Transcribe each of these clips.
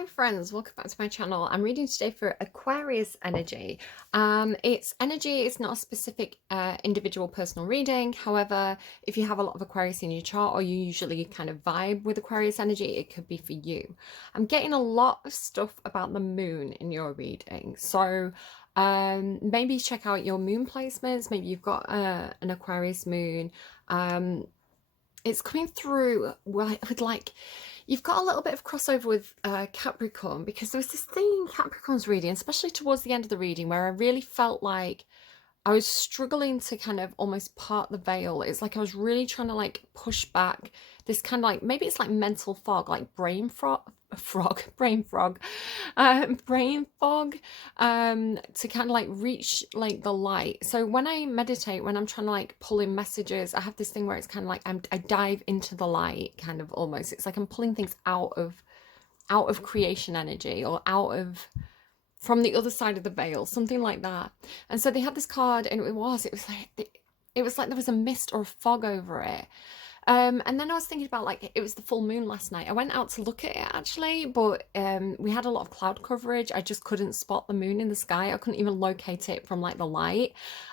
Hi friends, welcome back to my channel. I'm reading today for Aquarius energy. It's energy, it's not a specific individual personal reading. However, if you have a lot of Aquarius in your chart or you usually kind of vibe with Aquarius energy, it could be for you. I'm getting a lot of stuff about the moon in your reading. So maybe check out your moon placements. Maybe you've got an Aquarius moon. It's coming through with like, you've got a little bit of crossover with Capricorn, because there was this thing in Capricorn's reading, especially towards the end of the reading, where I really felt like I was struggling to kind of almost part the veil. It's like I was really trying to like push back this kind of like, maybe it's like mental fog, like brain fog, to kind of like reach like the light. So when I meditate, when I'm trying to like pull in messages, I have this thing where it's kind of like I dive into the light, kind of almost. It's like I'm pulling things out of creation energy, or out of from the other side of the veil, something like that. And so they had this card, and it was like there was a mist or a fog over it. And then I was thinking about, like, it was the full moon last night. I went out to look at it actually, but we had a lot of cloud coverage. I just couldn't spot the moon in the sky. I couldn't even locate it from like the light.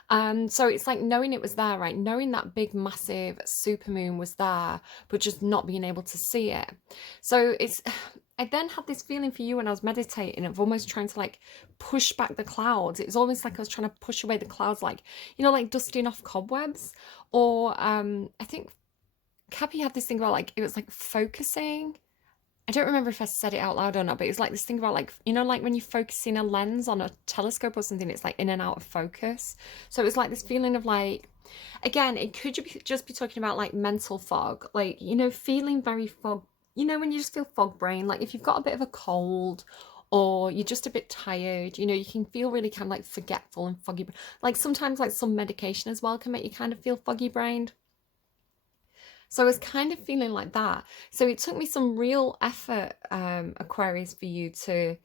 So it's like knowing it was there, right? Knowing that big, massive super moon was there, but just not being able to see it. So it's I then had this feeling for you when I was meditating of almost trying to like push back the clouds. It was almost like I was trying to push away the clouds, like, you know, like dusting off cobwebs. Or I think Cappy had this thing about like, it was like focusing. I don't remember if I said it out loud or not, but it was like this thing about like, you know, like when you're focusing a lens on a telescope or something, it's like in and out of focus. So it was like this feeling of like, again, it could just be talking about like mental fog, like, you know, feeling very fog, you know, when you just feel fog brain, like if you've got a bit of a cold or you're just a bit tired, you know, you can feel really kind of like forgetful and foggy. Like sometimes like some medication as well can make you kind of feel foggy brained. So I was kind of feeling like that. So it took me some real effort, Aquarius, for you to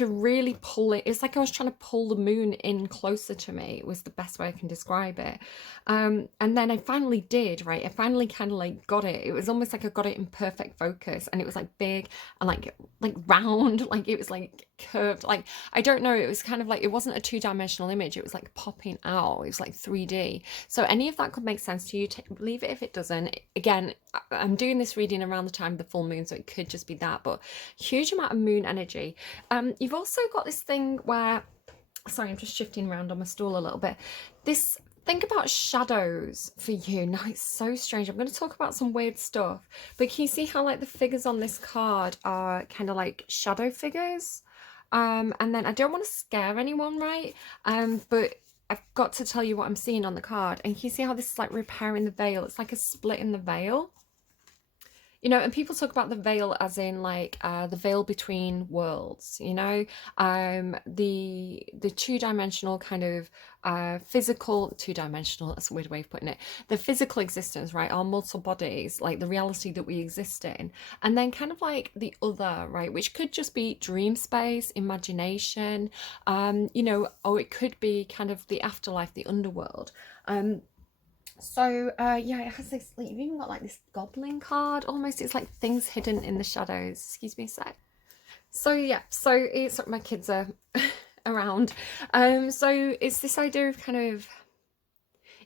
really pull it. It's like I was trying to pull the moon in closer to me. It was the best way I can describe it. And then I finally did, right? I finally kind of like got it. It was almost like I got it in perfect focus, and it was like big and like round, like it was like curved. Like, I don't know, it was kind of like, it wasn't a two-dimensional image. It was like popping out. It was like 3D. So any of that could make sense to you. Leave it if it doesn't. Again, I'm doing this reading around the time of the full moon, so it could just be that, but huge amount of moon energy. You've also got this thing where, sorry, I'm just shifting around on my stool a little bit. This thing about shadows for you. Now, it's so strange. I'm going to talk about some weird stuff, but can you see how like the figures on this card are kind of like shadow figures? And then I don't want to scare anyone, right? But I've got to tell you what I'm seeing on the card. And can you see how this is like repairing the veil? It's like a split in the veil. You know, and people talk about the veil as in like the veil between worlds, you know, the two-dimensional kind of physical, two-dimensional, that's a weird way of putting it, the physical existence, right, our mortal bodies, like the reality that we exist in, and then kind of like the other, right, which could just be dream space, imagination, you know, or it could be kind of the afterlife, the underworld. So yeah, it has this, like, you've even got like this goblin card almost. It's like things hidden in the shadows. Excuse me a sec. So yeah, so it's, my kids are around. So it's this idea of kind of,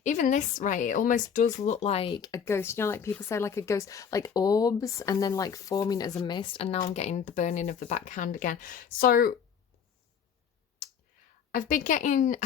even this, right, it almost does look like a ghost. You know, like people say like a ghost, like orbs and then like forming as a mist. And now I'm getting the burning of the backhand again. So I've been getting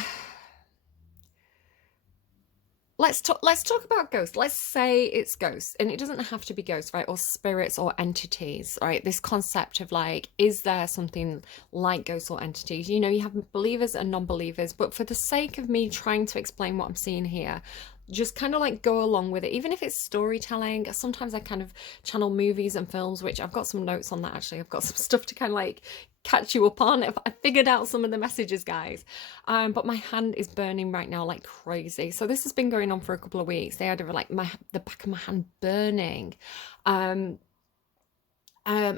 let's talk about ghosts. Let's say it's ghosts, and it doesn't have to be ghosts, right? Or spirits or entities, right? This concept of like, is there something like ghosts or entities? You know, you have believers and non-believers, but for the sake of me trying to explain what I'm seeing here, just kind of like go along with it, even if it's storytelling. Sometimes I kind of channel movies and films, which I've got some notes on that actually. I've got some stuff to kind of like catch you up on. I figured out some of the messages, guys, but my hand is burning right now like crazy. So this has been going on for a couple of weeks. They had like the back of my hand burning,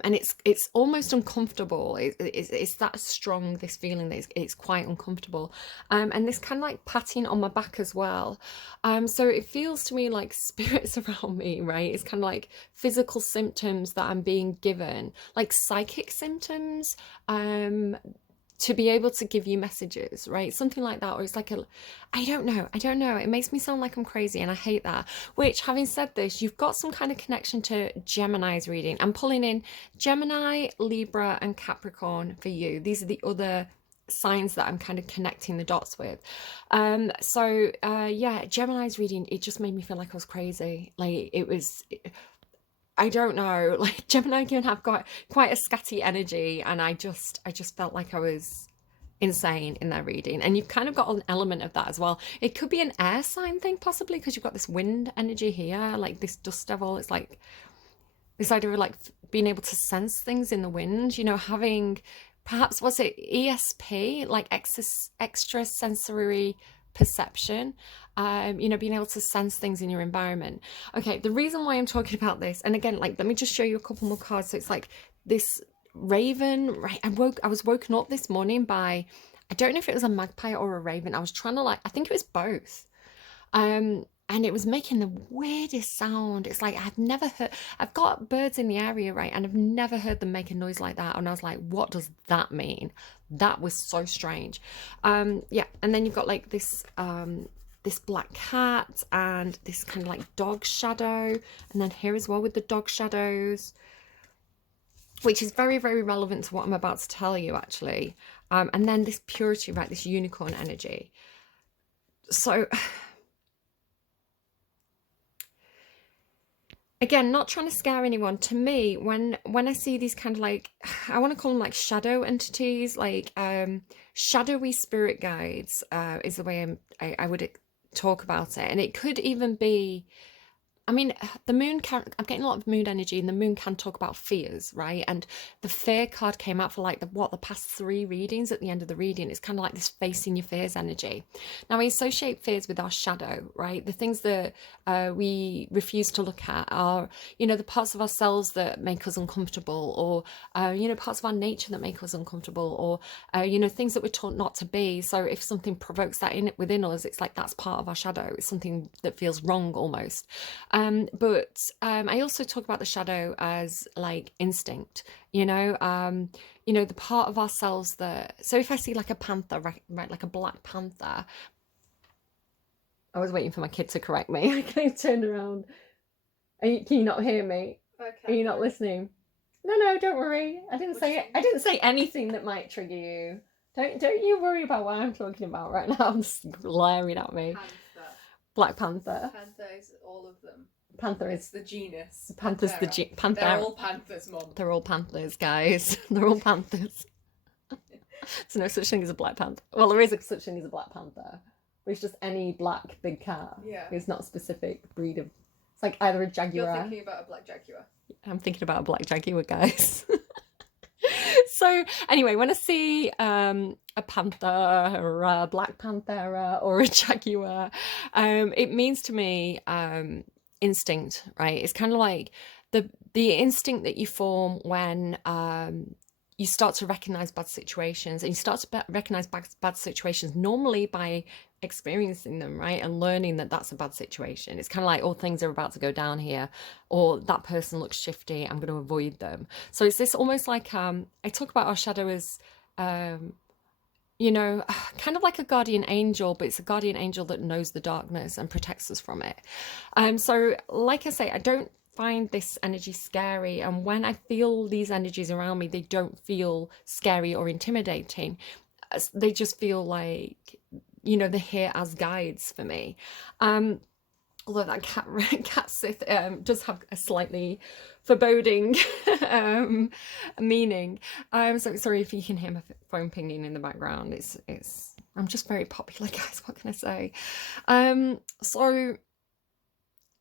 and it's almost uncomfortable. It's that strong, this feeling that it's quite uncomfortable, and this kind of like patting on my back as well. So it feels to me like spirits around me, right? It's kind of like physical symptoms that I'm being given, like psychic symptoms, to be able to give you messages, right? Something like that. Or it's like I don't know. It makes me sound like I'm crazy, and I hate that. Which, having said this, you've got some kind of connection to Gemini's reading. I'm pulling in Gemini, Libra, and Capricorn for you. These are the other signs that I'm kind of connecting the dots with. Yeah, Gemini's reading, it just made me feel like I was crazy. Like it was, I don't know, like Gemini can have quite a scatty energy, and I just felt like I was insane in their reading. And you've kind of got an element of that as well. It could be an air sign thing, possibly, because you've got this wind energy here, like this dust devil. It's like this idea of like being able to sense things in the wind, you know, having perhaps, was it ESP, like extra sensory perception, you know, being able to sense things in your environment. Okay, the reason why I'm talking about this, and again, like, let me just show you a couple more cards. So it's like this raven, right? I was woken up this morning by, I don't know if it was a magpie or a raven. I was trying to, like, I think it was both. And it was making the weirdest sound. It's like I've got birds in the area, right? And I've never heard them make a noise like that. And I was like, what does that mean? That was so strange. Yeah, and then you've got like this this black cat and this kind of like dog shadow. And then here as well with the dog shadows, which is very, very relevant to what I'm about to tell you, actually. And then this purity, right? This unicorn energy. So again, not trying to scare anyone. To me, when I see these kind of like, I want to call them like shadow entities, like shadowy spirit guides, is the way I would talk about it. And it could even be, I mean, the moon can, I'm getting a lot of moon energy, and the moon can talk about fears, right? And the fear card came out for like the past 3 readings. At the end of the reading, it's kind of like this facing your fears energy. Now, we associate fears with our shadow, right? The things that we refuse to look at are, you know, the parts of ourselves that make us uncomfortable, or, you know, parts of our nature that make us uncomfortable, or, you know, things that we're taught not to be. So if something provokes that within us, it's like that's part of our shadow. It's something that feels wrong almost. But I also talk about the shadow as like instinct, you know, the part of ourselves that, so if I see like a panther, right, like a black panther, I was waiting for my kid to correct me. I kind of turned around. Can you not hear me? Okay. Are you not listening? No, don't worry. I didn't say anything that might trigger you. Don't you worry about what I'm talking about right now. I'm just glaring at me. Panther. Black panther. Panther is all of them. Panther is the genus. Panther's the panther. They're all panthers, Mum. They're all panthers, guys. They're all panthers. There's no such thing as a black panther. Well, there is such thing as a black panther. But it's just any black big cat. Yeah. It's not a specific breed of. It's like either a jaguar. You're thinking about a black jaguar. I'm thinking about a black jaguar, guys. So anyway, when I see a panther or a black panthera or a jaguar, it means to me instinct, right? It's kind of like the instinct that you form when you start to recognize bad situations, and you start to recognize bad situations normally by experiencing them, right? And learning that that's a bad situation. It's kind of like, oh, things are about to go down here, or that person looks shifty, I'm going to avoid them. So it's this almost like, I talk about our shadow as, you know, kind of like a guardian angel, but it's a guardian angel that knows the darkness and protects us from it. So like I say, I don't find this energy scary, and when I feel these energies around me, they don't feel scary or intimidating. They just feel like, you know, they're here as guides for me. Although that cat Sith does have a slightly foreboding meaning. So sorry if you can hear my phone pinging in the background. It's I'm just very popular, guys. What can I say? So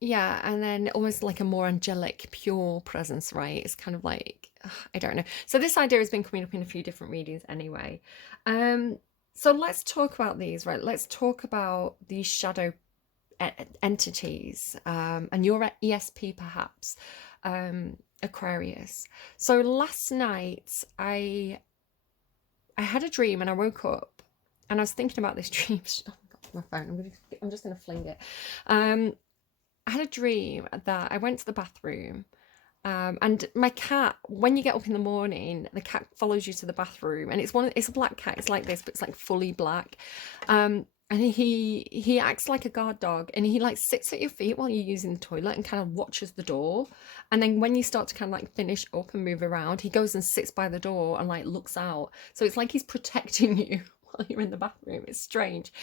yeah, and then almost like a more angelic, pure presence, right? It's kind of like, I don't know. So this idea has been coming up in a few different readings anyway. So let's talk about these, right? Let's talk about these shadow entities, and your ESP perhaps. Aquarius. So last night I had a dream and I woke up and I was thinking about this dream. Oh my god, my phone. I'm just gonna fling it. I had a dream that I went to the bathroom. And my cat, when you get up in the morning, the cat follows you to the bathroom, and it's a black cat. It's like this, but it's like fully black. And he acts like a guard dog, and he like sits at your feet while you're using the toilet and kind of watches the door. And then when you start to kind of like finish up and move around, he goes and sits by the door and like looks out. So it's like he's protecting you while you're in the bathroom. It's strange.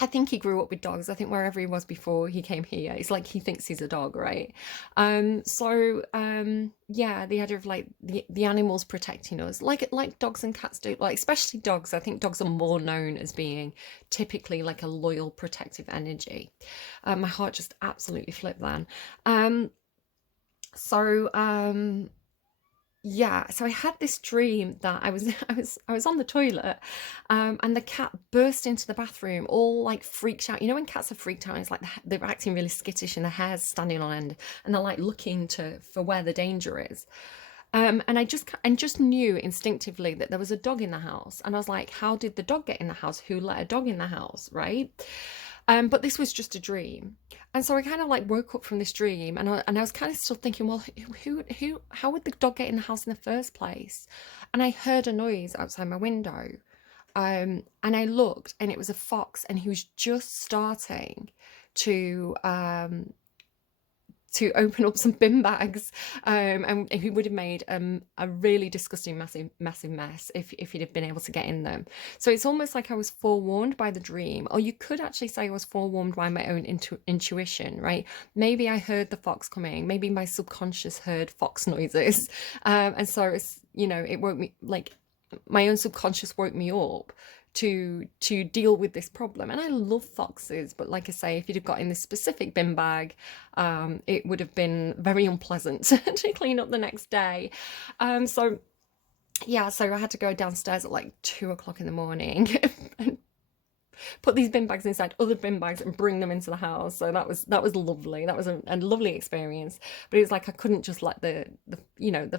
I think he grew up with dogs. I think wherever he was before he came here, it's like he thinks he's a dog, right? Yeah, the idea of like the animals protecting us, like dogs and cats do, like especially dogs. I think dogs are more known as being typically like a loyal, protective energy. My heart just absolutely flipped then. Um, so yeah, so I had this dream that I was on the toilet, and the cat burst into the bathroom all like freaked out. You know when cats are freaked out, it's like they're acting really skittish and their hair's standing on end, and they're like looking to for where the danger is. And I just knew instinctively that there was a dog in the house, and I was like, how did the dog get in the house? Who let a dog in the house, right? But this was just a dream. And so I kind of like woke up from this dream, and I was kind of still thinking, well, how would the dog get in the house in the first place? And I heard a noise outside my window. And I looked, and it was a fox, and he was just starting to open up some bin bags, and he would have made a really disgusting, massive mess if he'd have been able to get in them. So it's almost like I was forewarned by the dream, or you could actually say I was forewarned by my own intuition, right? Maybe I heard the fox coming, maybe my subconscious heard fox noises, and so it woke me, like my own subconscious woke me up to deal with this problem. And I love foxes, but like I say, if you'd have got in this specific bin bag, it would have been very unpleasant to clean up the next day. So yeah, so I had to go downstairs at like 2 o'clock in the morning and put these bin bags inside other bin bags and bring them into the house. So that was lovely. That was a lovely experience. But it was like I couldn't just let the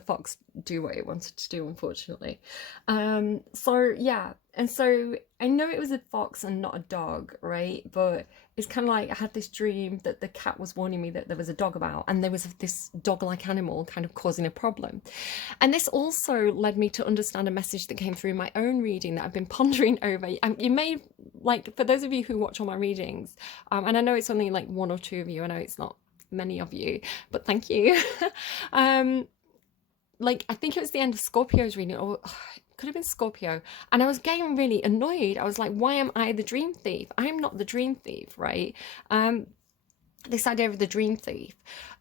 fox do what it wanted to do, unfortunately. So yeah, and so I know it was a fox and not a dog, right? But it's kind of like I had this dream that the cat was warning me that there was a dog about, and there was this dog-like animal kind of causing a problem. And this also led me to understand a message that came through my own reading that I've been pondering over. You may, like, for those of you who watch all my readings, and I know it's only like one or two of you, I know it's not many of you, but thank you. Like, I think it was the end of Scorpio's reading, or it could have been Scorpio, and I was getting really annoyed. I was like, why am I the dream thief? I'm not the dream thief, right? This idea of the dream thief.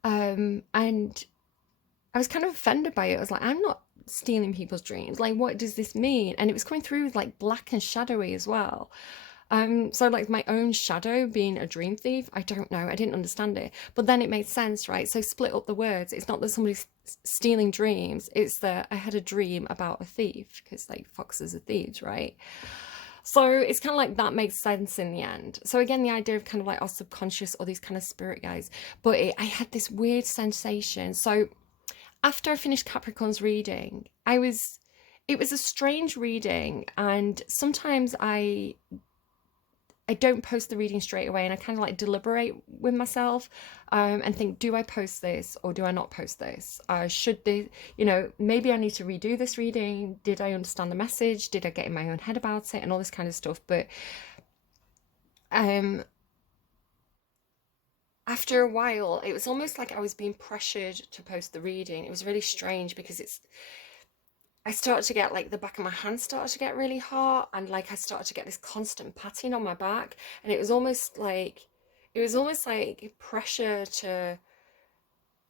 And I was kind of offended by it. I was like, I'm not stealing people's dreams. Like, what does this mean? And it was coming through with like black and shadowy as well. So like my own shadow being a dream thief, I don't know. I didn't understand it. But then it made sense, right? So split up the words. It's not that somebody's stealing dreams. It's that I had a dream about a thief, because like foxes are thieves, right? So it's kind of like that makes sense in the end. So again, the idea of kind of like our subconscious or these kind of spirit guides. But I had this weird sensation. So after I finished Capricorn's reading, it was a strange reading, and sometimes I don't post the reading straight away, and I kind of like deliberate with myself, and think, do I post this or do I not post this? Should this, maybe I need to redo this reading. Did I understand the message? Did I get in my own head about it and all this kind of stuff? But um, after a while, it was almost like I was being pressured to post the reading. It was really strange because I started to get like the back of my hand started to get really hot, and like I started to get this constant patting on my back, and it was almost like pressure to,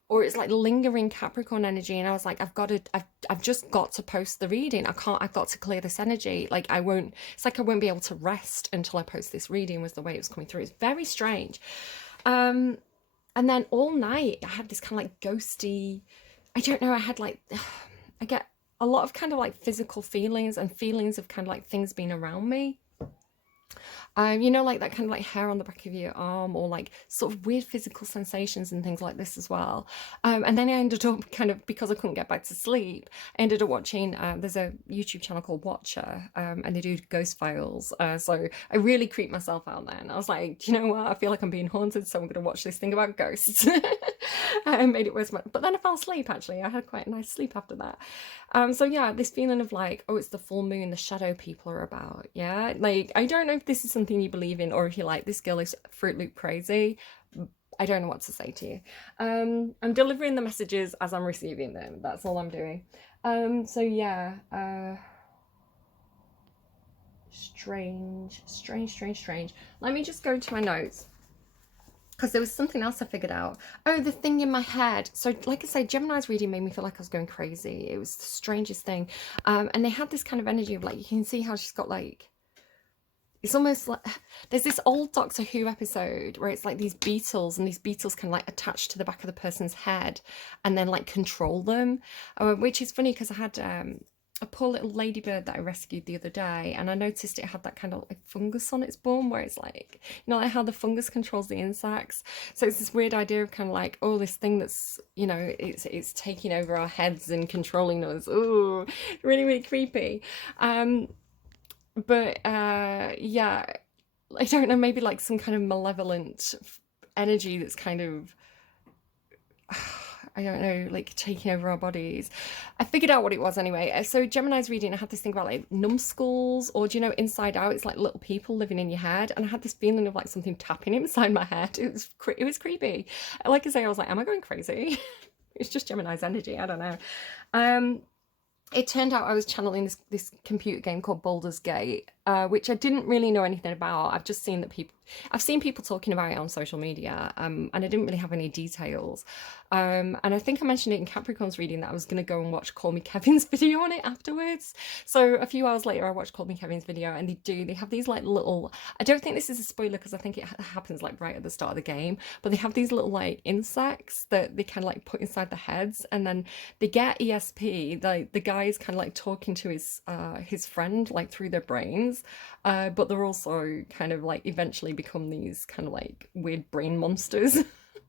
or it's like lingering Capricorn energy, and I was like, I've just got to post the reading. I've got to clear this energy. Like it's like I won't be able to rest until I post this reading, was the way it was coming through. It's very strange. Um and then all night I had this kind of like ghosty, I don't know, I had like I get a lot of kind of like physical feelings and feelings of kind of like things being around me. You know, like that kind of like hair on the back of your arm, or like sort of weird physical sensations and things like this as well. And then I ended up kind of, because I couldn't get back to sleep, I ended up watching, there's a YouTube channel called Watcher, and they do ghost files. So I really creeped myself out then. I was like, do you know what? I feel like I'm being haunted, so I'm going to watch this thing about ghosts. I made it worse. But then I fell asleep, actually. I had quite a nice sleep after that. So yeah, this feeling of like, oh, it's the full moon, the shadow people are about. Yeah, like I don't know if this is something you believe in, or if you're like, this girl is Fruit Loop crazy. I don't know what to say to you. I'm delivering the messages as I'm receiving them. That's all I'm doing. So yeah, strange. Let me just go to my notes, because there was something else I figured out. Oh, the thing in my head. So like I say, Gemini's reading made me feel like I was going crazy. It was the strangest thing. And they had this kind of energy of like, you can see how she's got like, it's almost like, there's this old Doctor Who episode where it's like these beetles, and these beetles can like attach to the back of the person's head and then like control them, which is funny because I had a poor little ladybird that I rescued the other day, and I noticed it had that kind of like fungus on its bum, where it's like, you know, like how the fungus controls the insects. So it's this weird idea of kind of like, oh, this thing that's, you know, it's taking over our heads and controlling us. Ooh, really, really creepy. But yeah, I don't know, maybe like some kind of malevolent energy that's kind of, I don't know, like taking over our bodies. I figured out what it was anyway. So Gemini's reading, I had this thing about like numbskulls, or do you know, Inside Out, it's like little people living in your head, and I had this feeling of like something tapping inside my head. It was creepy. Like I say, I was like, am I going crazy? It's just Gemini's energy, I don't know. It turned out I was channeling this computer game called Baldur's Gate, which I didn't really know anything about. I've seen people talking about it on social media, and I didn't really have any details. And I think I mentioned it in Capricorn's reading that I was going to go and watch Call Me Kevin's video on it afterwards. So a few hours later, I watched Call Me Kevin's video, and they have these like little, I don't think this is a spoiler because I think it happens like right at the start of the game, but they have these little like insects that they kind of like put inside the heads, and then they get ESP. The guy is kind of like talking to his friend like through their brains, but they're also kind of like eventually become these kind of like weird brain monsters.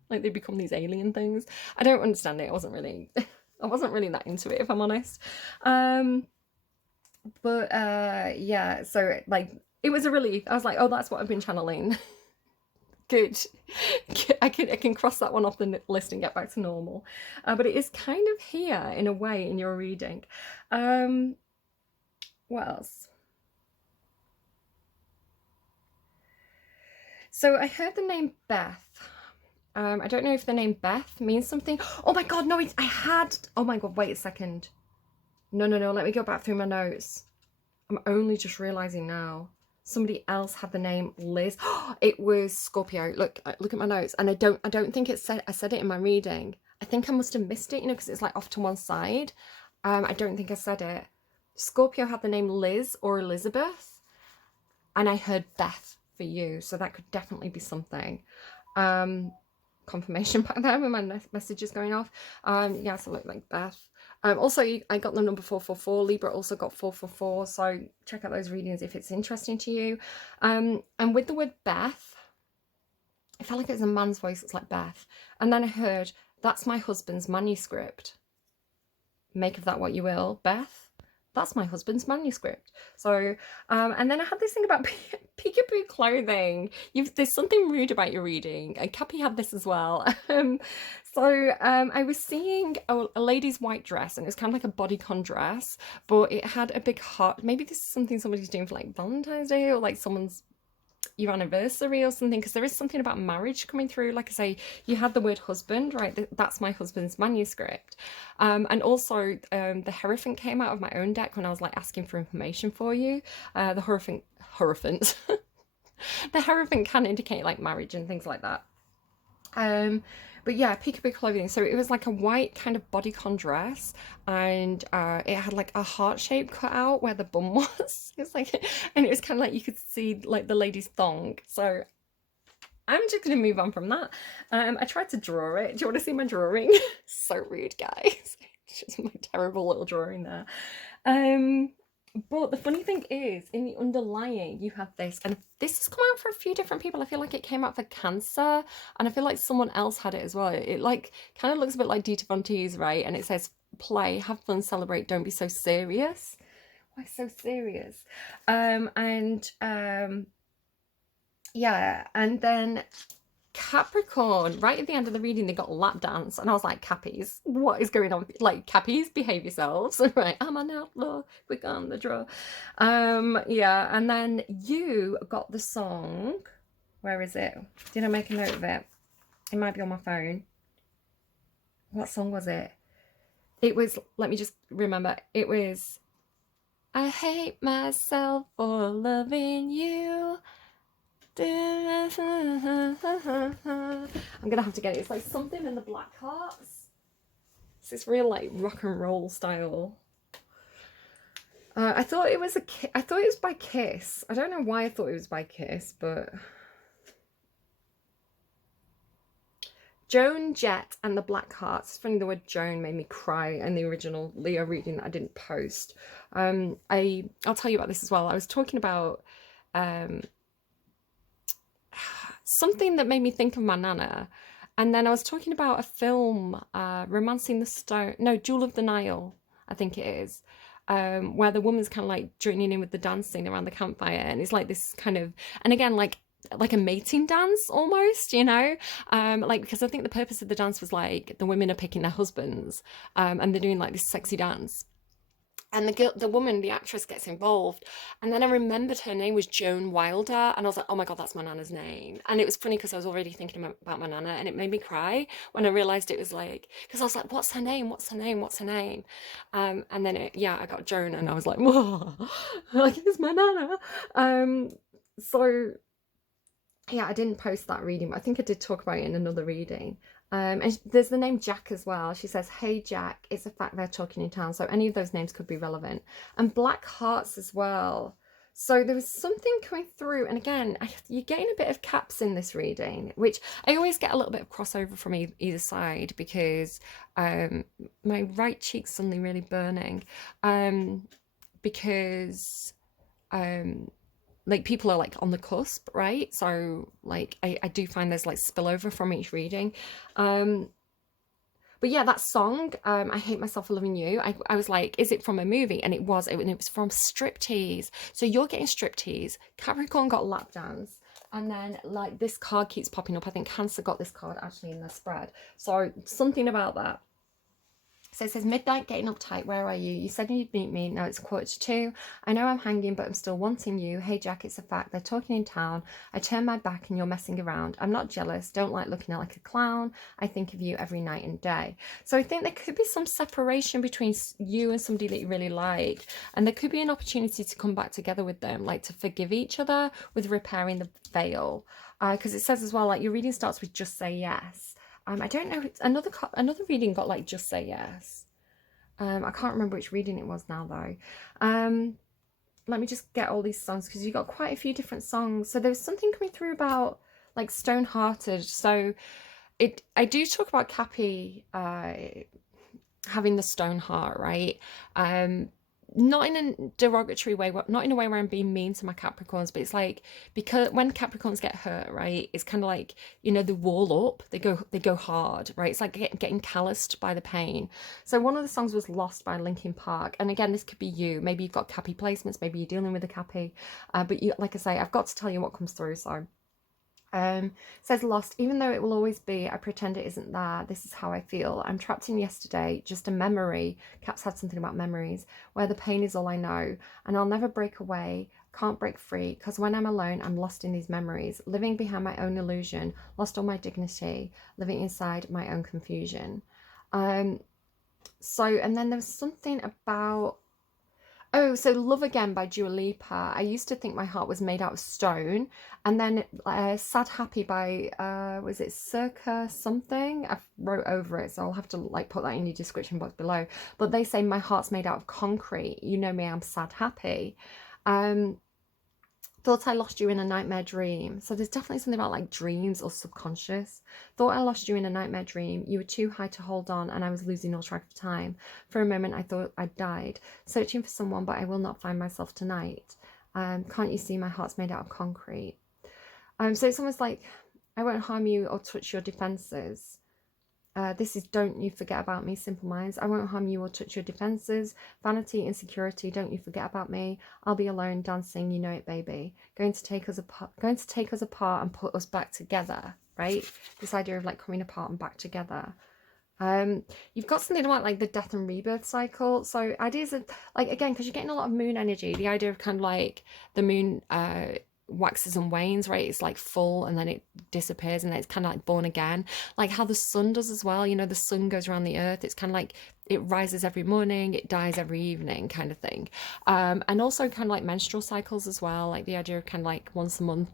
Like they become these alien things. I don't understand it. I wasn't really that into it, if I'm honest. But yeah, so like it was a relief. I was like, oh, that's what I've been channeling. Good. I can cross that one off the list and get back to normal. But it is kind of here in a way in your reading. What else? So I heard the name Beth. I don't know if the name Beth means something. Oh my god, no, oh my god, wait a second. No, let me go back through my notes. I'm only just realizing now. Somebody else had the name Liz. It was Scorpio. Look at my notes, and I don't think I said it in my reading. I think I must have missed it, you know, because it's like off to one side. I don't think I said it. Scorpio had the name Liz or Elizabeth, and I heard Beth for you, so that could definitely be something. Confirmation back there with my messages going off. Yeah, so look like Beth. Also, I got the number 444. Libra also got 444. So check out those readings if it's interesting to you. And with the word Beth, I felt like it was a man's voice. It's like Beth. And then I heard, that's my husband's manuscript. Make of that what you will. Beth, that's my husband's manuscript. So, and then I had this thing about peekaboo clothing. There's something rude about your reading. And Cappy had this as well. I was seeing a lady's white dress, and it was kind of like a bodycon dress, but it had a big heart. Maybe this is something somebody's doing for like Valentine's Day, or like your anniversary or something, because there is something about marriage coming through. Like I say, you had the word husband, right? That's my husband's manuscript. And also the Hierophant came out of my own deck when I was like asking for information for you. The Hierophant the Hierophant can indicate like marriage and things like that. But yeah, peekaboo clothing. So it was like a white kind of bodycon dress, and it had like a heart shape cut out where the bum was. It's like, and it was kind of like you could see like the lady's thong. So I'm just gonna move on from that. I tried to draw it. Do you want to see my drawing? So rude, guys. It's just my terrible little drawing there. But the funny thing is, in the underlying, you have this, and this has come out for a few different people. I feel like it came out for Cancer, and I feel like someone else had it as well. It like kind of looks a bit like Dita Von Teese, right? And it says, "Play, have fun, celebrate, don't be so serious." Why so serious? And yeah, and then Capricorn, right at the end of the reading, they got lap dance, and I was like, Cappies, what is going on? Like, Cappies, behave yourselves. Right, I'm an outlaw, quick on the draw. Yeah, and then you got the song. Where is it? Did I make a note of it? It might be on my phone. What song was it? It was, let me just remember, it was I hate myself for loving you. I'm gonna have to get it. It's like something in the Black Hearts. It's this real like rock and roll style. I thought it was I thought it was by Kiss. I don't know why I thought it was by Kiss, but Joan Jett and the Black Hearts. It's funny, the word Joan made me cry in the original Leo reading that I didn't post. I'll tell you about this as well. I was talking about something that made me think of my nana, and then I was talking about a film, Romancing the Stone, no, Jewel of the Nile, I think it is, where the woman's kind of like joining in with the dancing around the campfire, and it's like this kind of, and again, like a mating dance almost, you know, like, because I think the purpose of the dance was like the women are picking their husbands, and they're doing like this sexy dance. And the woman, the actress, gets involved, and then I remembered her name was Joan Wilder, and I was like, oh my god, that's my nana's name. And it was funny because I was already thinking about my nana, and it made me cry when I realized it was like, because I was like, what's her name? What's her name? What's her name? And then yeah, I got Joan, and I was like, whoa, like it's my nana. So yeah, I didn't post that reading, but I think I did talk about it in another reading. And there's the name Jack as well. She says, hey Jack, it's a fact they're talking in town. So any of those names could be relevant. And Black Hearts as well. So there was something coming through. And again, you're getting a bit of caps in this reading, which I always get a little bit of crossover from either side, because my right cheek's suddenly really burning. Because like people are like on the cusp, right? So like I do find there's like spillover from each reading. But yeah, that song, I Hate Myself for Loving You, I was like, is it from a movie? And it was from Striptease. So you're getting Striptease, Capricorn got Lap Dance, and then like this card keeps popping up. I think Cancer got this card actually in their spread. So something about that. So it says, midnight, getting uptight, where are you? You said you'd meet me, now it's 1:45. I know I'm hanging, but I'm still wanting you. Hey Jack, it's a fact, they're talking in town. I turn my back and you're messing around. I'm not jealous, don't like looking at like a clown. I think of you every night and day. So I think there could be some separation between you and somebody that you really like. And there could be an opportunity to come back together with them, like to forgive each other with repairing the veil. Because it says as well, like your reading starts with just say yes. I don't know. Another reading got like just say yes. I can't remember which reading it was now though. Let me just get all these songs, because you got quite a few different songs. So there was something coming through about like stone hearted. So I do talk about Cappy having the stone heart, right? Not in a derogatory way, not in a way where I'm being mean to my Capricorns, but it's like, because when Capricorns get hurt, right, it's kind of like, you know, they wall up, they go hard, right? It's like getting calloused by the pain. So one of the songs was Lost by Linkin Park, and again, this could be you. Maybe you've got Cappy placements, maybe you're dealing with a Cappy, but you, like I say, I've got to tell you what comes through. So says Lost, even though it will always be, I pretend it isn't there. This is how I feel. I'm trapped in yesterday, just a memory. Caps had something about memories, where the pain is all I know, and I'll never break away, can't break free, because when I'm alone, I'm lost in these memories, living behind my own illusion, lost all my dignity, living inside my own confusion. So, and then there was something about, oh, so Love Again by Dua Lipa. I used to think my heart was made out of stone. And then Sad Happy by, was it Circa something? I wrote over it, so I'll have to like put that in your description box below. But they say my heart's made out of concrete. You know me, I'm sad happy. Thought I lost you in a nightmare dream. So there's definitely something about like dreams or subconscious. Thought I lost you in a nightmare dream. You were too high to hold on and I was losing all track of time. For a moment I thought I'd died. Searching for someone, but I will not find myself tonight. Can't you see my heart's made out of concrete? So it's almost like I won't harm you or touch your defenses. This is don't you forget about me, simple minds. I won't harm you or touch your defenses. Vanity, insecurity, don't you forget about me. I'll be alone dancing, you know it, baby. Going to take us apart and put us back together, right? This idea of like coming apart and back together. You've got something about like the death and rebirth cycle. So ideas of like, again, because you're getting a lot of moon energy, the idea of kind of like the moon waxes and wanes, right? It's like full and then it disappears and then it's kind of like born again, like how the sun does as well. You know, the sun goes around the earth. It's kind of like it rises every morning, it dies every evening, kind of thing. And also kind of like menstrual cycles as well, like the idea of kind of like once a month,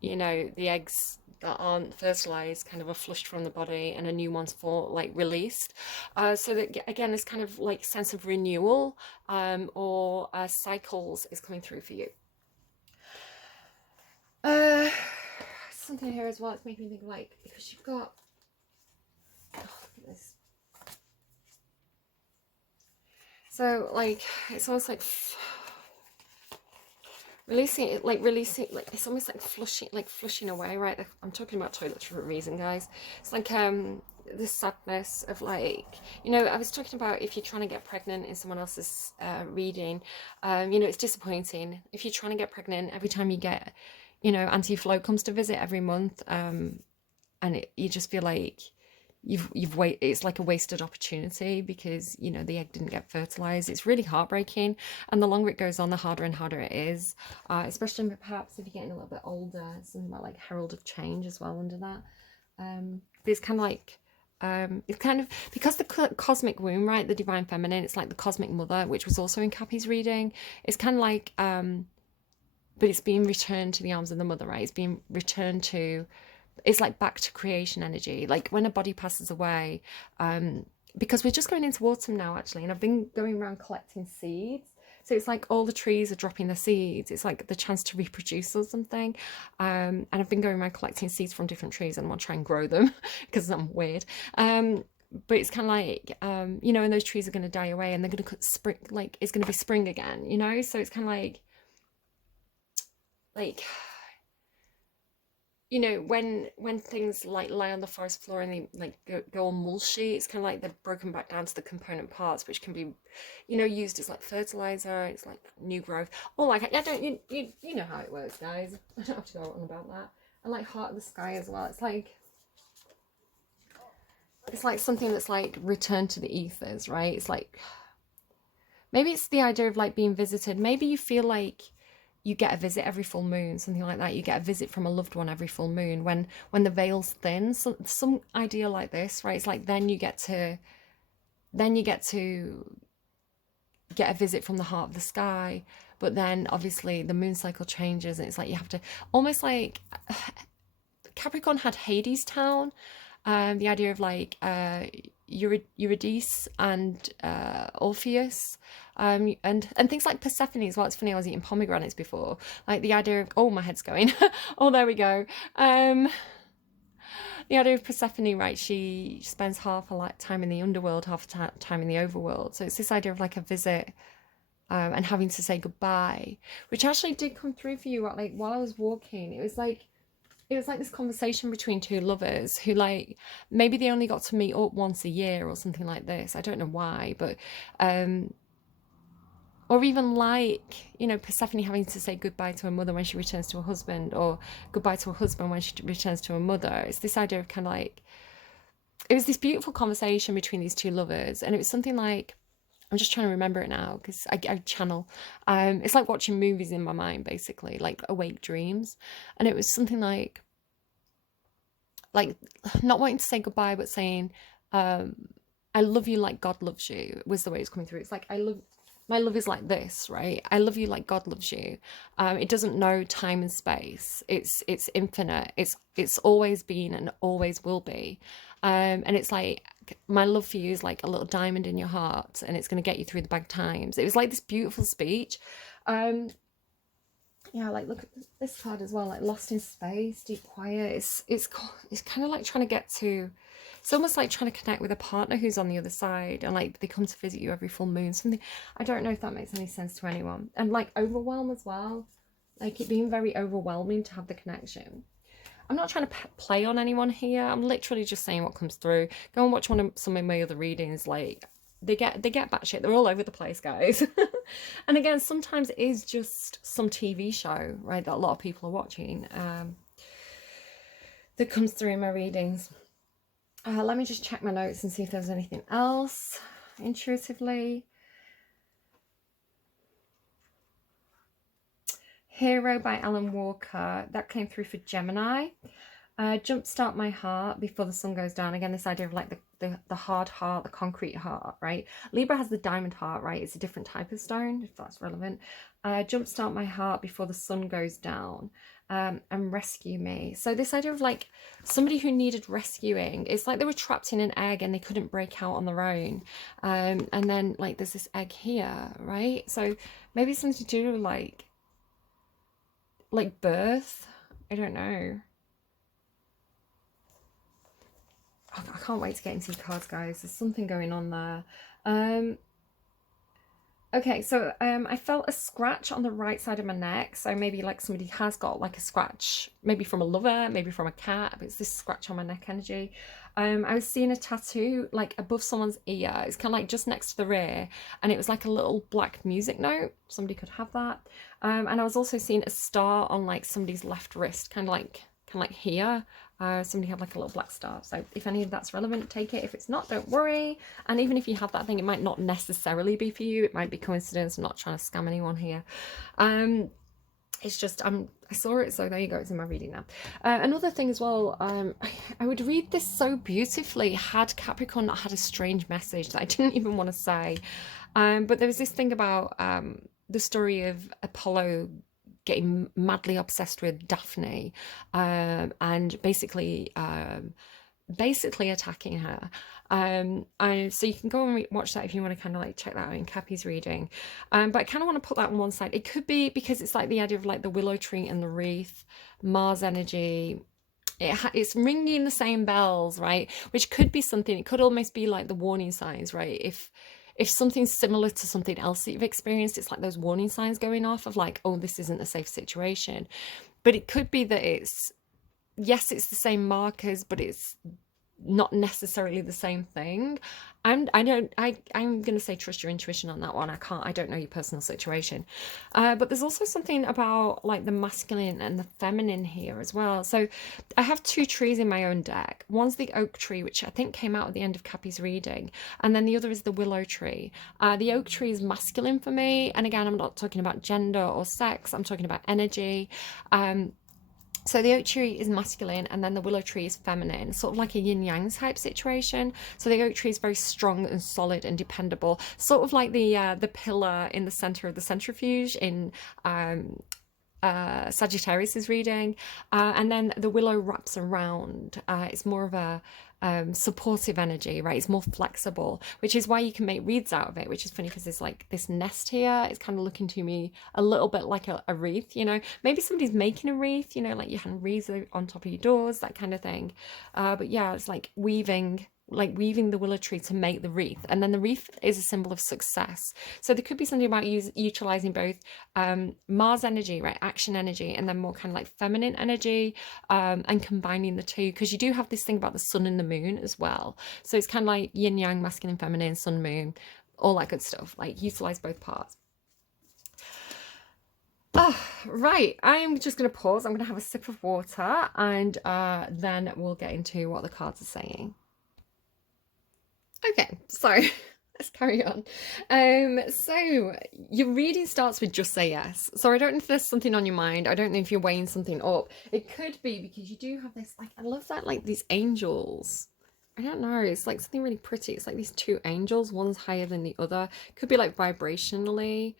you know, the eggs that aren't fertilized kind of are flushed from the body and a new one's for like released, so that again this kind of like sense of renewal or cycles is coming through for you. Something here as well, it's making me think of like, because you've got, oh, look at this. So like it's almost like releasing it, like it's almost like flushing away, right? I'm talking about toilets for a reason, guys. It's like the sadness of like, you know, I was talking about if you're trying to get pregnant in someone else's reading, you know, it's disappointing if you're trying to get pregnant every time you get, you know, Auntie Flo comes to visit every month, and you just feel like it's like a wasted opportunity because, you know, the egg didn't get fertilized. It's really heartbreaking, and the longer it goes on, the harder and harder it is, especially perhaps if you're getting a little bit older. Something about like herald of change as well under that. But it's kind of like it's kind of because the cosmic womb, right, the divine feminine, it's like the cosmic mother, which was also in Cappy's reading. It's kind of like but it's being returned to the arms of the mother, right? It's being returned to, it's like back to creation energy. Like when a body passes away, because we're just going into autumn now actually, and I've been going around collecting seeds. So it's like all the trees are dropping their seeds. It's like the chance to reproduce or something. And I've been going around collecting seeds from different trees and I want to try and grow them because I'm weird. But it's kind of like, you know, and those trees are going to die away and they're going to spring, like it's going to be spring again, you know? So it's kind of like, you know, when things like lie on the forest floor and they like go all mushy, it's kind of like they're broken back down to the component parts, which can be, you know, used as like fertilizer. It's like new growth, or like I don't, you know how it works, guys. I don't have to go on about that. And like heart of the sky as well. It's like something that's like returned to the ethers, right? It's like maybe it's the idea of like being visited. Maybe you feel like you get a visit every full moon, something like that. You get a visit from a loved one every full moon when the veil's thin. So some idea like this, right? It's like then you get to get a visit from the heart of the sky, but then obviously the moon cycle changes and it's like you have to almost like Capricorn had Hades Town, the idea of like Eurydice and Orpheus, and things like Persephone as well. It's funny, I was eating pomegranates before, like the idea of, oh, my head's going. Oh, there we go. The idea of Persephone, right, she spends half her time in the underworld, half the time in the overworld. So it's this idea of like a visit, and having to say goodbye, which actually did come through for you. Like while I was walking, it was like this conversation between two lovers who like maybe they only got to meet up once a year or something like this. I don't know why, but or even like, you know, Persephone having to say goodbye to her mother when she returns to her husband, or goodbye to her husband when she returns to her mother. It's this idea of kind of like, it was this beautiful conversation between these two lovers, and it was something like, I'm just trying to remember it now because I channel. It's like watching movies in my mind, basically, like awake dreams. And it was something like not wanting to say goodbye, but saying, I love you like God loves you was the way it's coming through. It's like, my love is like this, right? I love you like God loves you. It doesn't know time and space. It's infinite. It's always been and always will be. And it's like, my love for you is like a little diamond in your heart and it's going to get you through the bad times. It was like this beautiful speech. Yeah, like look at this card as well, like lost in space, deep quiet. It's kind of like trying to get to, it's almost like trying to connect with a partner who's on the other side, and like they come to visit you every full moon, something. I don't know if that makes any sense to anyone. And like overwhelm as well, like it being very overwhelming to have the connection. I'm not trying to play on anyone here. I'm literally just saying what comes through. Go and watch some of my other readings. Like they get batshit. They're all over the place, guys. And again, sometimes it is just some TV show, right, that a lot of people are watching, that comes through in my readings. Let me just check my notes and see if there's anything else intuitively. Hero by Alan Walker, that came through for Gemini. Jumpstart my heart before the sun goes down. Again, this idea of like the hard heart, the concrete heart, right? Libra has the diamond heart, right? It's a different type of stone, if that's relevant. Jumpstart my heart before the sun goes down, and rescue me. So this idea of like somebody who needed rescuing, it's like they were trapped in an egg and they couldn't break out on their own. And then like there's this egg here, right? So maybe something to do with like birth. I don't know. I can't wait to get into your cards, guys. There's something going on there. Okay, so I felt a scratch on the right side of my neck. So maybe like somebody has got like a scratch, maybe from a lover, maybe from a cat. But it's this scratch on my neck energy. I was seeing a tattoo like above someone's ear. It's kind of like just next to the rear, and it was like a little black music note. Somebody could have that. And I was also seeing a star on like somebody's left wrist, kind of like here. Somebody had like a little black star. So if any of that's relevant, take it. If it's not, don't worry. And even if you have that thing, it might not necessarily be for you. It might be coincidence. I'm not trying to scam anyone here. It's just I saw it, so there you go. It's in my reading now. Another thing as well, I would read this so beautifully had Capricorn not had a strange message that I didn't even want to say. But there was this thing about the story of Apollo getting madly obsessed with Daphne, and basically attacking her. So you can go and watch that if you want to kind of like check that out in Cappy's reading. But I kind of want to put that on one side. It could be because it's like the idea of like the willow tree and the wreath, Mars energy. It's ringing the same bells, right? Which could be something. It could almost be like the warning signs, right? If something's similar to something else that you've experienced, it's like those warning signs going off of like, oh, this isn't a safe situation. But it could be that it's the same markers, but it's not necessarily the same thing. I'm gonna say trust your intuition on that one. I don't know your personal situation, but there's also something about like the masculine and the feminine here as well. So I have two trees in my own deck. One's the oak tree, which I think came out at the end of Cappy's reading, and then the other is the willow tree. The oak tree is masculine for me, and again, I'm not talking about gender or sex. I'm talking about energy. So the oak tree is masculine, and then the willow tree is feminine, sort of like a yin yang type situation. So the oak tree is very strong and solid and dependable, sort of like the pillar in the center of the centrifuge in Sagittarius's reading, and then the willow wraps around. It's more of a supportive energy, right? It's more flexible, which is why you can make wreaths out of it, which is funny because there's like this nest here. It's kind of looking to me a little bit like a wreath, you know. Maybe somebody's making a wreath, you know, like you hang wreaths on top of your doors, that kind of thing. But yeah, it's like weaving the willow tree to make the wreath, and then the wreath is a symbol of success. So there could be something about utilizing both Mars energy, right, action energy, and then more kind of like feminine energy, and combining the two, because you do have this thing about the sun and the moon as well. So it's kind of like yin yang, masculine, feminine, sun, moon, all that good stuff. Like utilize both parts. Right, I'm just going to pause. I'm going to have a sip of water, and then we'll get into what the cards are saying. Okay, so let's carry on. So your reading starts with just say yes. So I don't know if there's something on your mind. I don't know if you're weighing something up. It could be because you do have this, like, I love that, like these angels. I don't know, it's like something really pretty. It's like these two angels, one's higher than the other. Could be like vibrationally.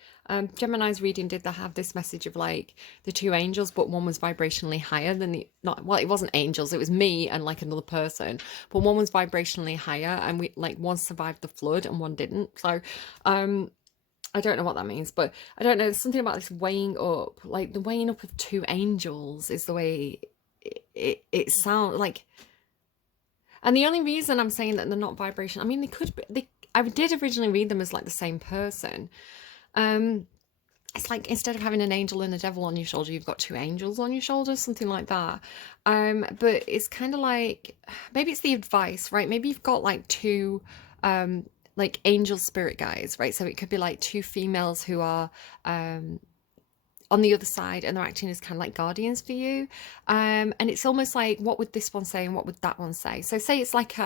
Gemini's reading did have this message of like the two angels, but one was vibrationally higher than the, not, well, it wasn't angels, it was me and like another person, but one was vibrationally higher, and we like one survived the flood and one didn't. So and I don't know what that means, but I don't know. There's something about this weighing up, like the weighing up of two angels is the way it sounds like. And the only reason I'm saying that they're not vibration, I mean, they could be, I did originally read them as like the same person. It's like instead of having an angel and a devil on your shoulder, you've got two angels on your shoulders, something like that. But it's kind of like, maybe it's the advice, right? Maybe you've got like two, like angel spirit guides, right? So it could be like two females who are, on the other side, and they're acting as kind of like guardians for you. And it's almost like, what would this one say and what would that one say? So say it's like,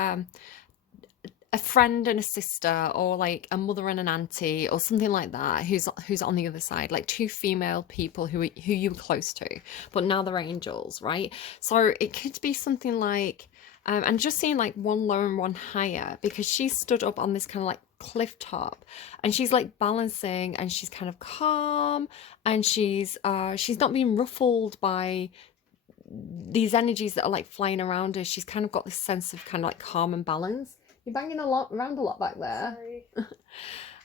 a friend and a sister, or like a mother and an auntie, or something like that, who's on the other side, like two female people who you were close to, but now they're angels, right? So it could be something like, I'm just seeing like one lower and one higher, because she stood up on this kind of like cliff top, and she's like balancing, and she's kind of calm, and she's not being ruffled by these energies that are like flying around her. She's kind of got this sense of kind of like calm and balance. You're banging around a lot back there. Sorry.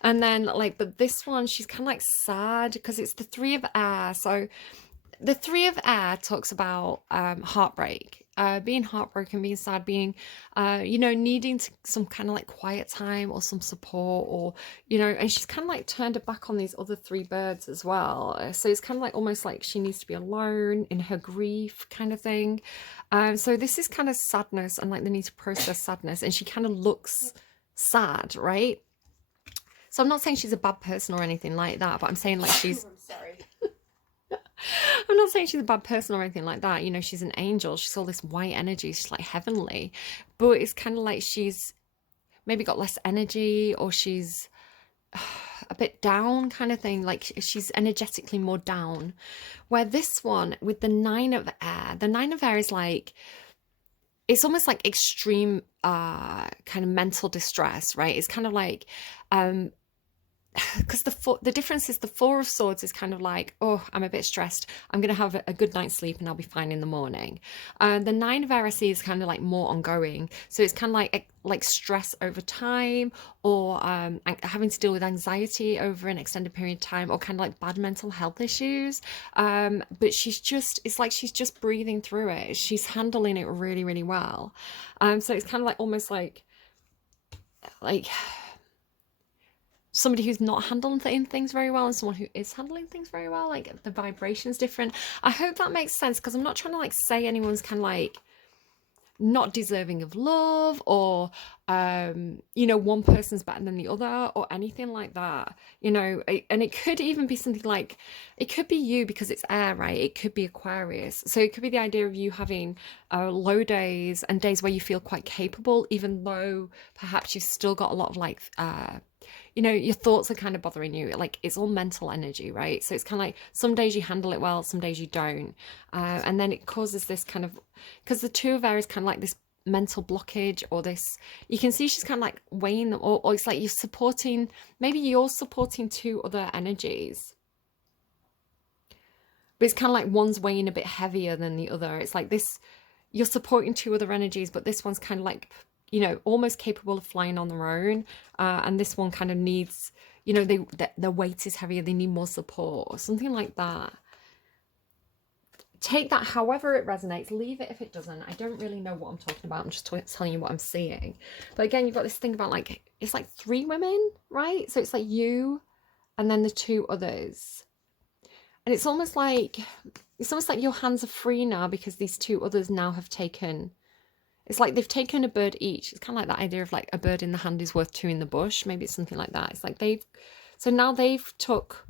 And then like, but this one, she's kind of like sad because it's the Three of Air. So the Three of Air talks about heartbreak, being heartbroken, being sad, being, needing some kind of like quiet time or some support, or, and she's kind of like turned her back on these other three birds as well. So it's kind of like almost like she needs to be alone in her grief kind of thing. So this is kind of sadness and like the need to process sadness, and she kind of looks sad, right? So I'm not saying she's a bad person or anything like that, but I'm saying like she's... I'm sorry. I'm not saying she's a bad person or anything like that. She's an angel. She's all this white energy. She's like heavenly. But it's kind of like she's maybe got less energy, or she's a bit down kind of thing. Like she's energetically more down. Where this one with the Nine of Air is like, it's almost like extreme kind of mental distress, right? It's kind of like, because the difference is the Four of Swords is kind of like, oh, I'm a bit stressed, I'm gonna have a good night's sleep and I'll be fine in the morning. The Nine of Air is kind of like more ongoing, so it's kind of like stress over time, or having to deal with anxiety over an extended period of time, or kind of like bad mental health issues. But it's like she's just breathing through it. She's handling it really, really well. So it's kind of like almost like somebody who's not handling things very well and someone who is handling things very well. Like the vibration's different. I hope that makes sense, because I'm not trying to like say anyone's kind of like not deserving of love, or one person's better than the other, or anything like that. And it could even be something like, it could be you, because it's air, right? It could be Aquarius, so it could be the idea of you having low days and days where you feel quite capable, even though perhaps you've still got a lot of like your thoughts are kind of bothering you. Like it's all mental energy, right? So it's kind of like some days you handle it well, some days you don't. And then it causes this kind of, because the Two of Air is kind of like this mental blockage, or this, you can see she's kind of like weighing them, or it's like maybe you're supporting two other energies. But it's kind of like one's weighing a bit heavier than the other. It's like this, you're supporting two other energies, but this one's kind of like, almost capable of flying on their own, and this one kind of needs, their weight is heavier, they need more support, or something like that. Take that however it resonates, leave it if it doesn't. I don't really know what I'm talking about, I'm just telling you what I'm seeing. But again, you've got this thing about like, it's like three women, right? So it's like you and then the two others, and it's almost like your hands are free now, because these two others now have taken, it's like they've taken a bird each. It's kind of like that idea of like a bird in the hand is worth two in the bush. Maybe it's something like that. It's like now they've took,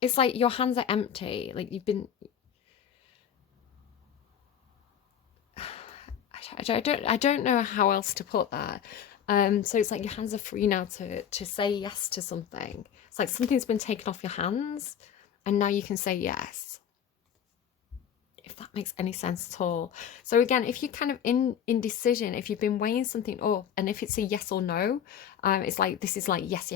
it's like your hands are empty. Like you've been, I don't know how else to put that. So it's like your hands are free now to say yes to something. It's like something's been taken off your hands, and now you can say yes. If that makes any sense at all. So again, if you're kind of in indecision, if you've been weighing something up, and if it's a yes or no, it's like, this is like yes.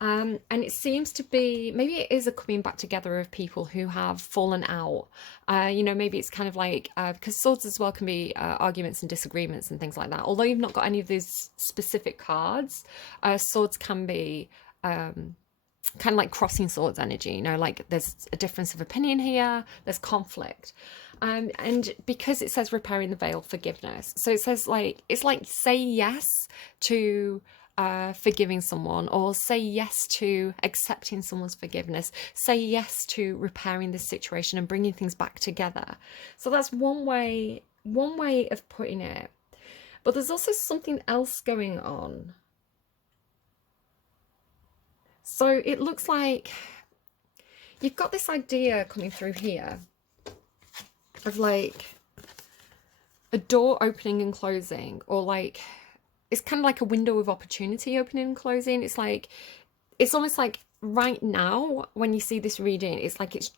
And it seems to be, maybe it is a coming back together of people who have fallen out. Maybe it's kind of like, because swords as well can be arguments and disagreements and things like that. Although you've not got any of these specific cards, swords can be kind of like crossing swords energy, you know, like there's a difference of opinion here, there's conflict. And because it says repairing the veil, forgiveness, so it says like, it's like say yes to forgiving someone, or say yes to accepting someone's forgiveness, say yes to repairing this situation and bringing things back together. So that's one way of putting it. But there's also something else going on. So it looks like you've got this idea coming through here of like a door opening and closing, or like it's kind of like a window of opportunity opening and closing. It's like, it's almost like right now when you see this reading, it's like it's,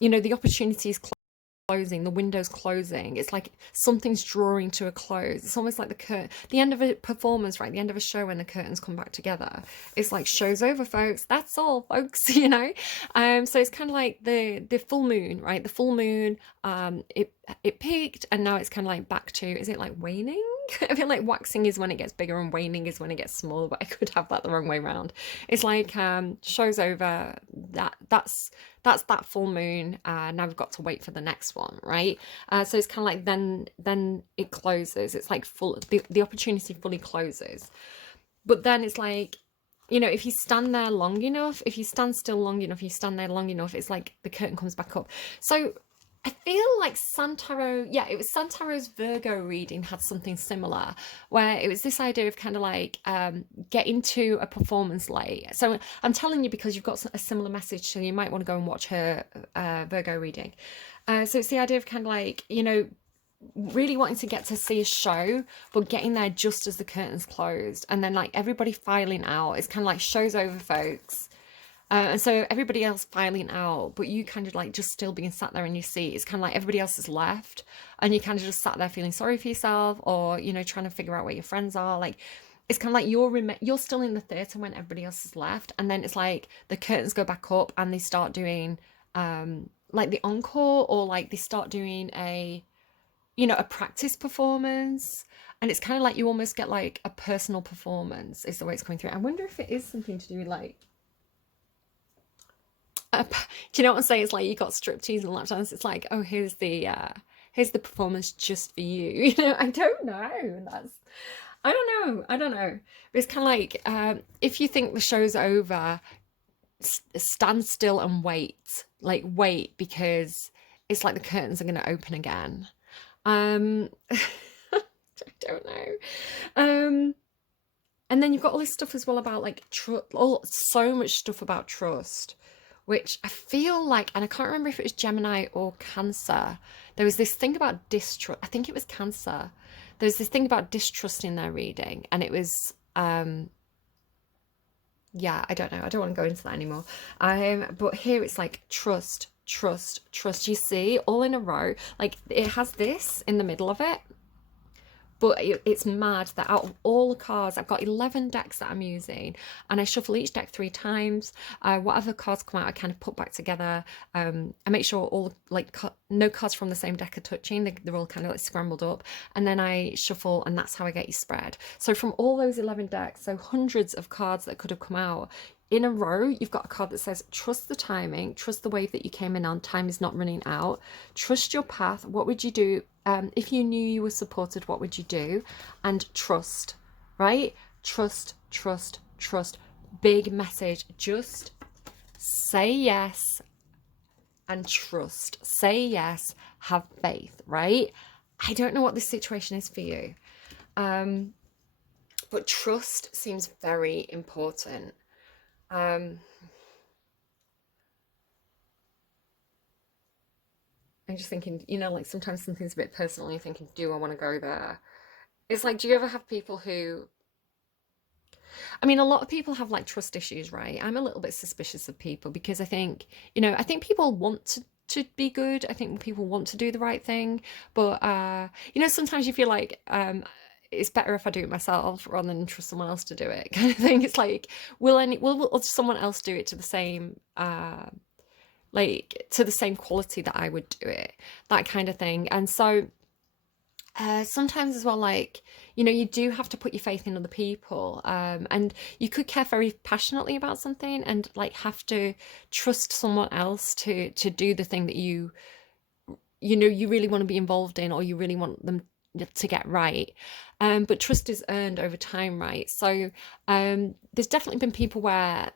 you know, the opportunity is closing, the window's closing. It's like something's drawing to a close. It's almost like the end of a performance, right? The end of a show when the curtains come back together. It's like, show's over, folks. That's all, folks. You know. So it's kind of like the full moon, right? The full moon. It peaked, and now it's kind of like back to. Is it like waning? I feel like waxing is when it gets bigger and waning is when it gets smaller, but I could have that the wrong way around. It's like show's over. That's that full moon. Now we've got to wait for the next one, right? So it's kind of like then it closes. It's like the opportunity fully closes. But then it's like, you know, if you stand there long enough, if you stand still long enough, you stand there long enough, it's like the curtain comes back up. So I feel like Santaro, yeah, it was Santaro's Virgo reading had something similar, where it was this idea of kind of like getting to a performance late. So I'm telling you because you've got a similar message, so you might want to go and watch her Virgo reading. So it's the idea of kind of like, you know, really wanting to get to see a show, but getting there just as the curtains closed, and then like everybody filing out. It's kind of like, show's over, folks. And so everybody else filing out, but you kind of like just still being sat there in your seat. It's kind of like everybody else has left, and you kind of just sat there feeling sorry for yourself, or, you know, trying to figure out where your friends are. Like, it's kind of like you're still in the theatre when everybody else has left, and then it's like the curtains go back up and they start doing like the encore, or like they start doing a, you know, a practice performance. And it's kind of like you almost get like a personal performance is the way it's coming through. I wonder if it is something to do with like, do you know what I'm saying? It's like you got striptease and lap dance. It's like, oh, here's the performance just for you. You know, I don't know. I don't know. But it's kind of like, if you think the show's over, stand still and wait. Like, wait, because it's like the curtains are going to open again. I don't know. And then you've got all this stuff as well about like so much stuff about trust, which I feel like, and I can't remember if it was Gemini or Cancer. There was this thing about distrust. I think it was Cancer. There was this thing about distrust in their reading, and it was, yeah, I don't know. I don't want to go into that anymore. But here it's like trust, trust, trust. You see, all in a row. Like it has this in the middle of it. But it's mad that out of all the cards, I've got 11 decks that I'm using, and I shuffle each deck 3 times. Whatever cards come out, I kind of put back together. I make sure all like no cards from the same deck are touching. They're all kind of like scrambled up, and then I shuffle, and that's how I get you spread. So from all those 11 decks, so hundreds of cards that could have come out, in a row, you've got a card that says, trust the timing, trust the wave that you came in on, time is not running out, trust your path, what would you do if you knew you were supported, what would you do? And trust, right? Trust, trust, trust. Big message. Just say yes and trust. Say yes, have faith, right? I don't know what this situation is for you, but trust seems very important. I'm just thinking, you know, like sometimes something's a bit personal and you're thinking, do I want to go there? It's like, do you ever have people who, I mean, a lot of people have like trust issues, right? I'm a little bit suspicious of people because I think, you know, I think people want to be good. I think people want to do the right thing. But, you know, sometimes you feel like, it's better if I do it myself rather than trust someone else to do it, kind of thing. It's like, will someone else do it to the same, like to the same quality that I would do it, that kind of thing. And so Sometimes as well, like, you do have to put your faith in other people, and you could care very passionately about something and like have to trust someone else to do the thing that you really want to be involved in, or you really want them to get right. But trust is earned over time, right? So there's definitely been people where,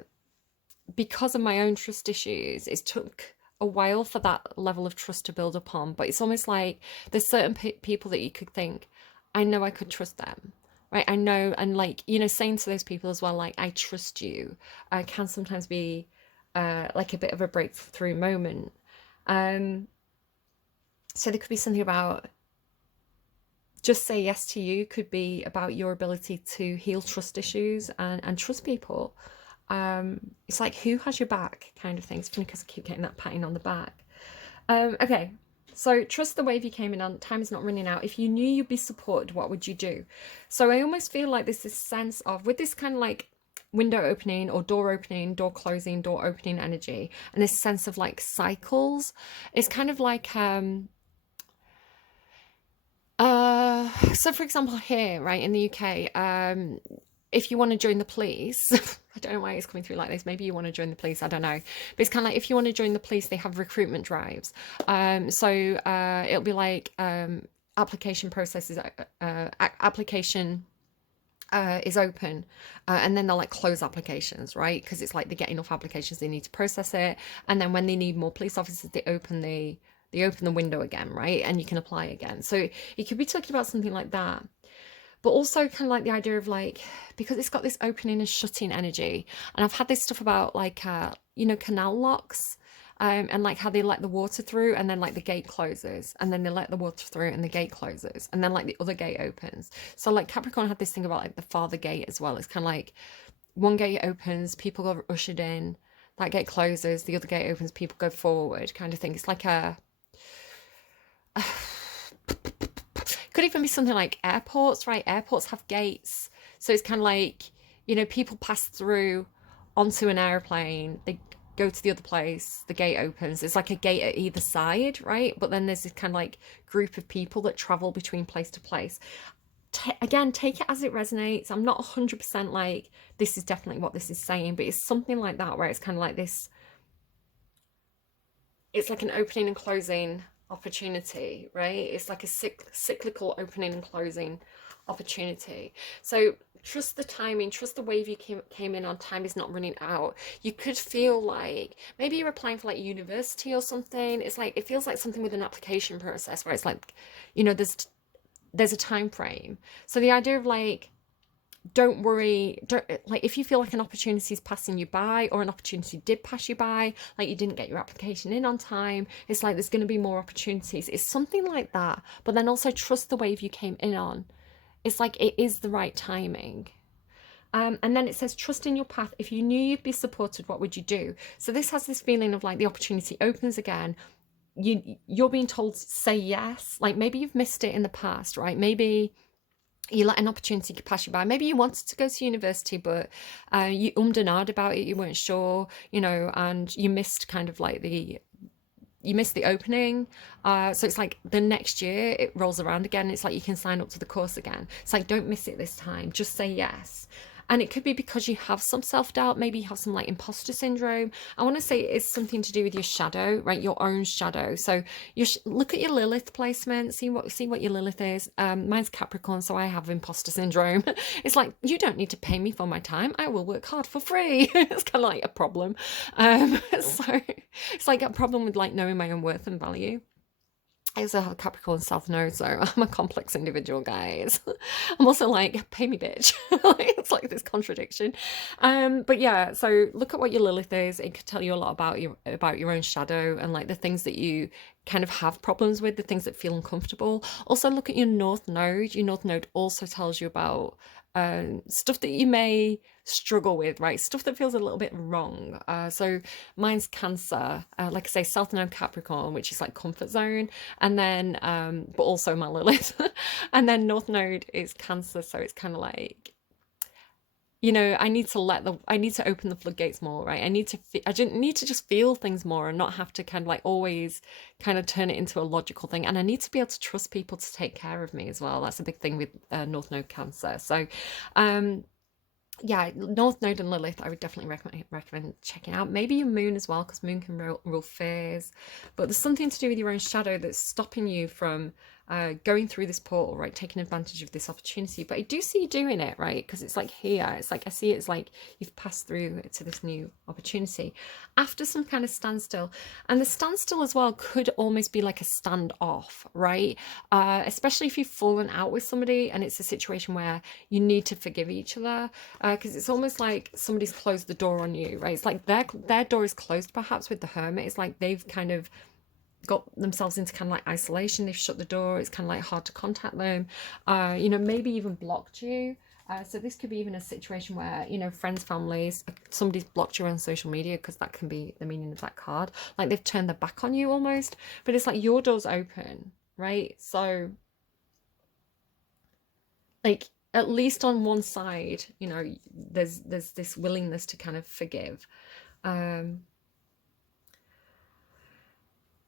because of my own trust issues, it took a while for that level of trust to build upon. But it's almost like there's certain people that you could think, I know I could trust them, right? I know, and like, saying to those people as well, like, I trust you, can sometimes be like a bit of a breakthrough moment. Um, so there could be something about just say yes to you, could be about your ability to heal trust issues and trust people. It's like, who has your back kind of thing. It's funny because I keep getting that patting on the back. Okay, so trust the wave you came in on. Time is not running out. If you knew you'd be supported, what would you do? So I almost feel like there's this sense of, with this kind of like window opening or door opening, door closing, door opening energy, and this sense of like cycles, it's kind of like so for example, here, right, in the UK, if you want to join the police, I don't know why it's coming through like this. Maybe you want to join the police, I don't know. But it's kind of like, if you want to join the police, they have recruitment drives. So it'll be like application processes, application is open, and then they'll like close applications, right? Because it's like they get enough applications, they need to process it, and then when they need more police officers, they open the window again, right? And you can apply again. So it could be talking about something like that. But also kind of like the idea of like, because it's got this opening and shutting energy. And I've had this stuff about like, canal locks, and like how they let the water through and then like the gate closes, and then they let the water through and the gate closes, and then like the other gate opens. So like Capricorn had this thing about like the farther gate as well. It's kind of like one gate opens, people go ushered in, that gate closes, the other gate opens, people go forward kind of thing. It's like could even be something like airports, right? Airports have gates. So it's kind of like, people pass through onto an airplane, they go to the other place, the gate opens. It's like a gate at either side, right? But then there's this kind of like group of people that travel between place to place. Again, take it as it resonates. I'm not 100% like, this is definitely what this is saying, but it's something like that, where it's kind of like this, it's like an opening and closing opportunity, right? It's like a cyclical opening and closing opportunity. So trust the timing, trust the wave you came in on. Time is not running out. You could feel like maybe you're applying for like university or something. It's like, it feels like something with an application process where it's like, there's a time frame. So the idea of like, don't worry, don't, like, if you feel like an opportunity is passing you by, or an opportunity did pass you by, like you didn't get your application in on time, it's like there's going to be more opportunities. It's something like that. But then also trust the wave you came in on. It's like, it is the right timing. And then it says, trust in your path. If you knew you'd be supported, what would you do? So this has this feeling of like the opportunity opens again. You're being told, say yes. Like maybe you've missed it in the past, right? Maybe you let an opportunity pass you by. Maybe you wanted to go to university, but you and ahed about it. You weren't sure, and you missed kind of like you missed the opening. So it's like the next year it rolls around again. It's like you can sign up to the course again. It's like, don't miss it this time. Just say yes. And it could be because you have some self-doubt. Maybe you have some like imposter syndrome. I want to say it's something to do with your shadow, right? Your own shadow. So you look at your Lilith placement, see what your Lilith is. Mine's Capricorn, so I have imposter syndrome. It's like, you don't need to pay me for my time. I will work hard for free. It's kind of like a problem. So it's like a problem with like knowing my own worth and value. I also have Capricorn South Node, so I'm a complex individual, guys. I'm also like, pay me, bitch. It's like this contradiction. But yeah, so look at what your Lilith is. It could tell you a lot about your own shadow and like the things that you kind of have problems with, the things that feel uncomfortable. Also look at your North Node. Your North Node also tells you about stuff that you may struggle with, right? Stuff that feels a little bit wrong. So mine's Cancer, like I say, South Node Capricorn, which is like comfort zone, and then but also my Lilith, and then North Node is Cancer, so it's kind of like you know, I need to open the floodgates more, right? I didn't need to just feel things more and not have to kind of like always kind of turn it into a logical thing. And I need to be able to trust people to take care of me as well. That's a big thing with North Node Cancer. So, um, yeah, North Node and Lilith, I would definitely recommend checking out. Maybe your moon as well, because moon can rule fears. But there's something to do with your own shadow that's stopping you from going through this portal, right? Taking advantage of this opportunity. But I do see you doing it, right? Because it's like here. It's like I see it's like you've passed through to this new opportunity after some kind of standstill. And the standstill as well could almost be like a standoff, right? Especially if you've fallen out with somebody and it's a situation where you need to forgive each other, because it's almost like somebody's closed the door on you, right? It's like their door is closed, perhaps with the hermit. It's like they've kind of got themselves into kind of like isolation. They've shut the door. It's kind of like hard to contact them. You know, maybe even blocked you. So this could be even a situation where, you know, friends, families, somebody's blocked you on social media, because that can be the meaning of that card. Like they've turned their back on you almost, but it's like your door's open, right? So like at least on one side, you know, there's this willingness to kind of forgive. Um,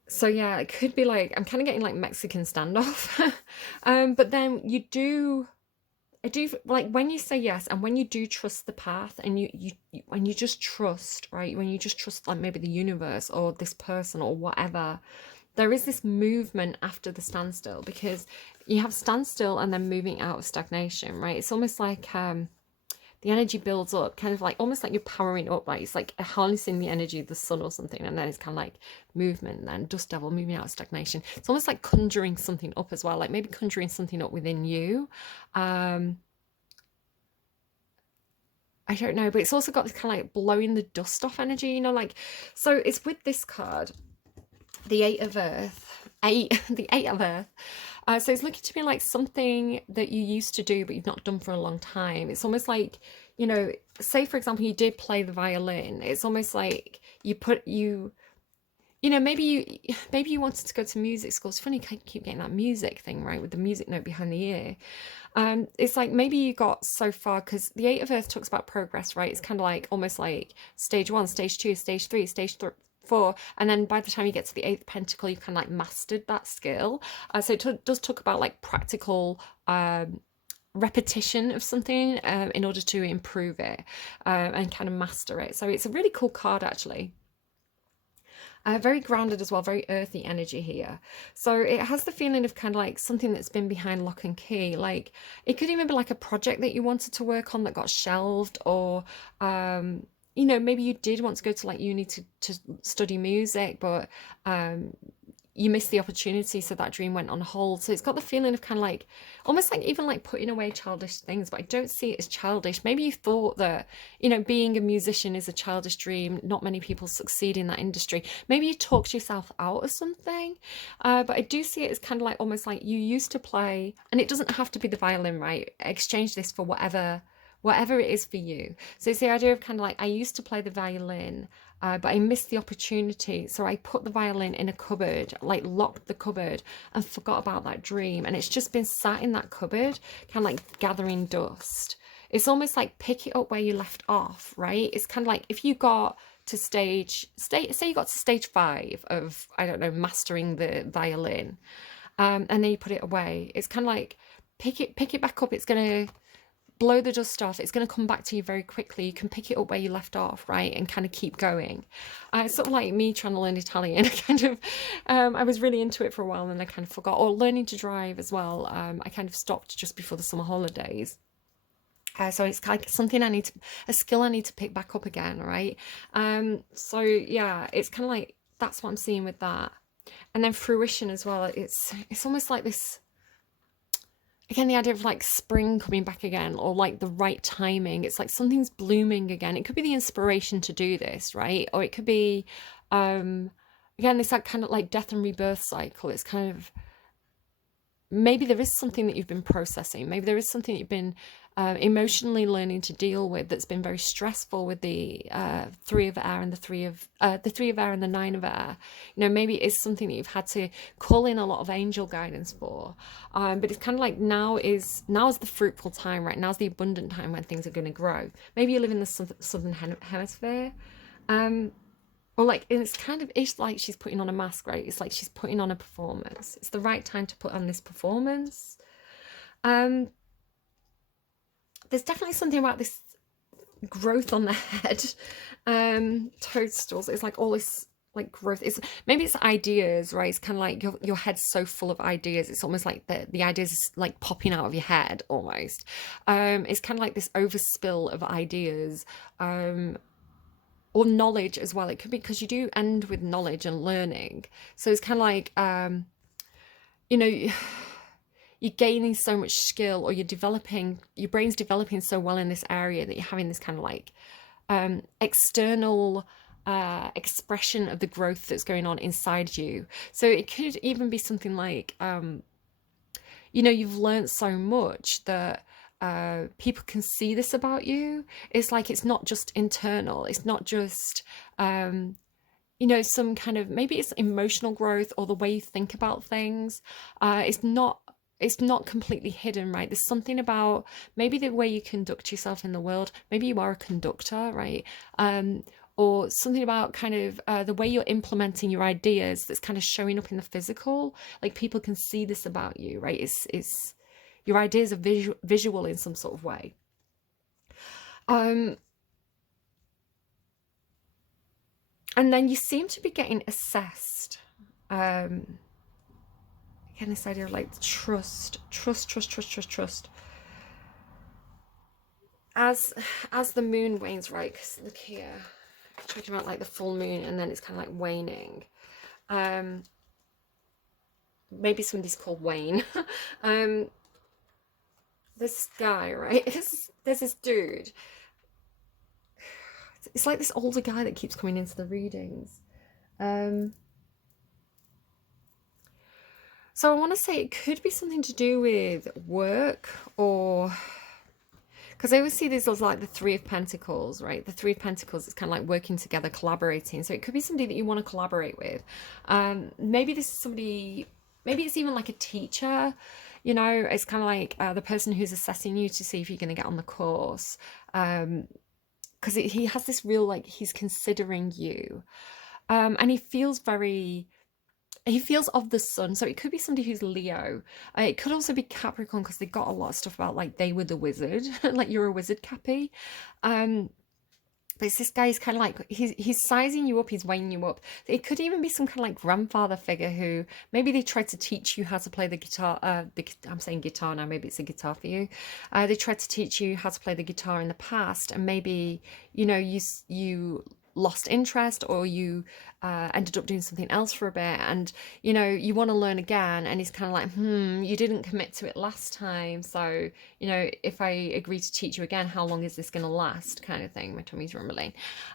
so yeah, it could be like I'm kind of getting like Mexican standoff. But then I do like when you say yes and when you do trust the path, and when you just trust, right? When you just trust like maybe the universe or this person or whatever, there is this movement after the standstill, because you have standstill and then moving out of stagnation, right? It's almost like the energy builds up, kind of like almost like you're powering up, like it's like harnessing the energy of the sun or something, and then it's kind of like movement, and then dust devil, moving out of stagnation. It's almost like conjuring something up as well, like maybe conjuring something up within you. I don't know, but it's also got this kind of like blowing the dust off energy, you know, like, so it's with this card, the Eight of Earth, the Eight of Earth. So it's looking to me like something that you used to do but you've not done for a long time. It's almost like, you know, say for example you did play the violin. It's almost like you know, maybe you wanted to go to music school. It's funny, I keep getting that music thing, right, with the music note behind the ear. It's like maybe you got so far, because the Eight of Earth talks about progress, right? It's kind of like almost like stage 1, stage 2, stage 3, stage 4, and then by the time you get to the eighth pentacle, you kind of like mastered that skill. So it does talk about like practical repetition of something in order to improve it and kind of master it. So it's a really cool card actually. Very grounded as well, very earthy energy here. So it has the feeling of kind of like something that's been behind lock and key. Like it could even be like a project that you wanted to work on that got shelved, or you know, maybe you did want to go to like uni to study music, but you missed the opportunity, so that dream went on hold. So it's got the feeling of kind of like almost like even like putting away childish things, but I don't see it as childish. Maybe you thought that, you know, being a musician is a childish dream, not many people succeed in that industry. Maybe you talked yourself out of something, but I do see it as kind of like almost like you used to play, and it doesn't have to be the violin, right? Exchange this for whatever it is for you. So it's the idea of kind of like, I used to play the violin, but I missed the opportunity. So I put the violin in a cupboard, like locked the cupboard, and forgot about that dream. And it's just been sat in that cupboard, kind of like gathering dust. It's almost like pick it up where you left off, right? It's kind of like if you got to say you got to stage 5 of, I don't know, mastering the violin, and then you put it away. It's kind of like pick it back up. It's gonna blow the dust off. It's going to come back to you very quickly. You can pick it up where you left off, right, and kind of keep going. It's sort of like me trying to learn Italian. I was really into it for a while, and then I kind of forgot. Or learning to drive as well. I kind of stopped just before the summer holidays. So it's like something a skill I need to pick back up again, right? So yeah, it's kind of like that's what I'm seeing with that. And then fruition as well. It's almost like this. Again, the idea of like spring coming back again, or like the right timing. It's like something's blooming again. It could be the inspiration to do this, right? Or it could be, again, this like kind of like death and rebirth cycle. It's kind of, maybe there is something that you've been processing. Maybe there is something you've been emotionally learning to deal with, that's been very stressful with the three of air and the three of air and the nine of air. Maybe it's something that you've had to call in a lot of angel guidance for. But it's kind of like now is the fruitful time, right? Now's the abundant time when things are going to grow. Maybe you live in the southern hemisphere. Or like, it's like she's putting on a mask, right? It's like she's putting on a performance. It's the right time to put on this performance. There's definitely something about this growth on the head. Toadstools. It's like all this like growth. It's ideas, right? It's kind of like your head's so full of ideas. It's almost like the ideas is like popping out of your head almost. It's kind of like this overspill of ideas. Or knowledge as well. It could be because you do end with knowledge and learning. So it's kind of like, you're gaining so much skill, or your brain's developing so well in this area that you're having this kind of like external expression of the growth that's going on inside you. So it could even be something like, you've learned so much that people can see this about you. It's like, it's not just internal. It's not just, some kind of, maybe it's emotional growth or the way you think about things. It's not completely hidden, right? There's something about maybe the way you conduct yourself in the world. Maybe you are a conductor, right? Or something about kind of the way you're implementing your ideas that's kind of showing up in the physical. Like, people can see this about you, right? It's your ideas are visual in some sort of way. And then you seem to be getting assessed. Again, this idea of like trust. As the moon wanes, right? Because look here, talking about like the full moon, and then it's kind of like waning. Maybe somebody's called Wayne. This guy, right? There's this dude. It's like this older guy that keeps coming into the readings. So I want to say it could be something to do with work, or because I always see this as like the Three of Pentacles, right? The Three of Pentacles is kind of like working together, collaborating. So it could be somebody that you want to collaborate with. Maybe this is somebody, maybe it's even like a teacher. It's kind of like the person who's assessing you to see if you're going to get on the course. Because he has this real, like, he's considering you. And he feels of the sun. So it could be somebody who's Leo. It could also be Capricorn, because they got a lot of stuff about like they were the wizard. Like, you're a wizard, Cappy. But it's this guy, he's kind of like, he's sizing you up, he's weighing you up. It could even be some kind of like grandfather figure who, maybe they tried to teach you how to play the guitar. I'm saying guitar now, maybe it's a guitar for you. They tried to teach you how to play the guitar in the past, and maybe, you lost interest, or you ended up doing something else for a bit, and you want to learn again, and he's kind of like, you didn't commit to it last time, so if I agree to teach you again, how long is this going to last, kind of thing. My tummy's rumbling.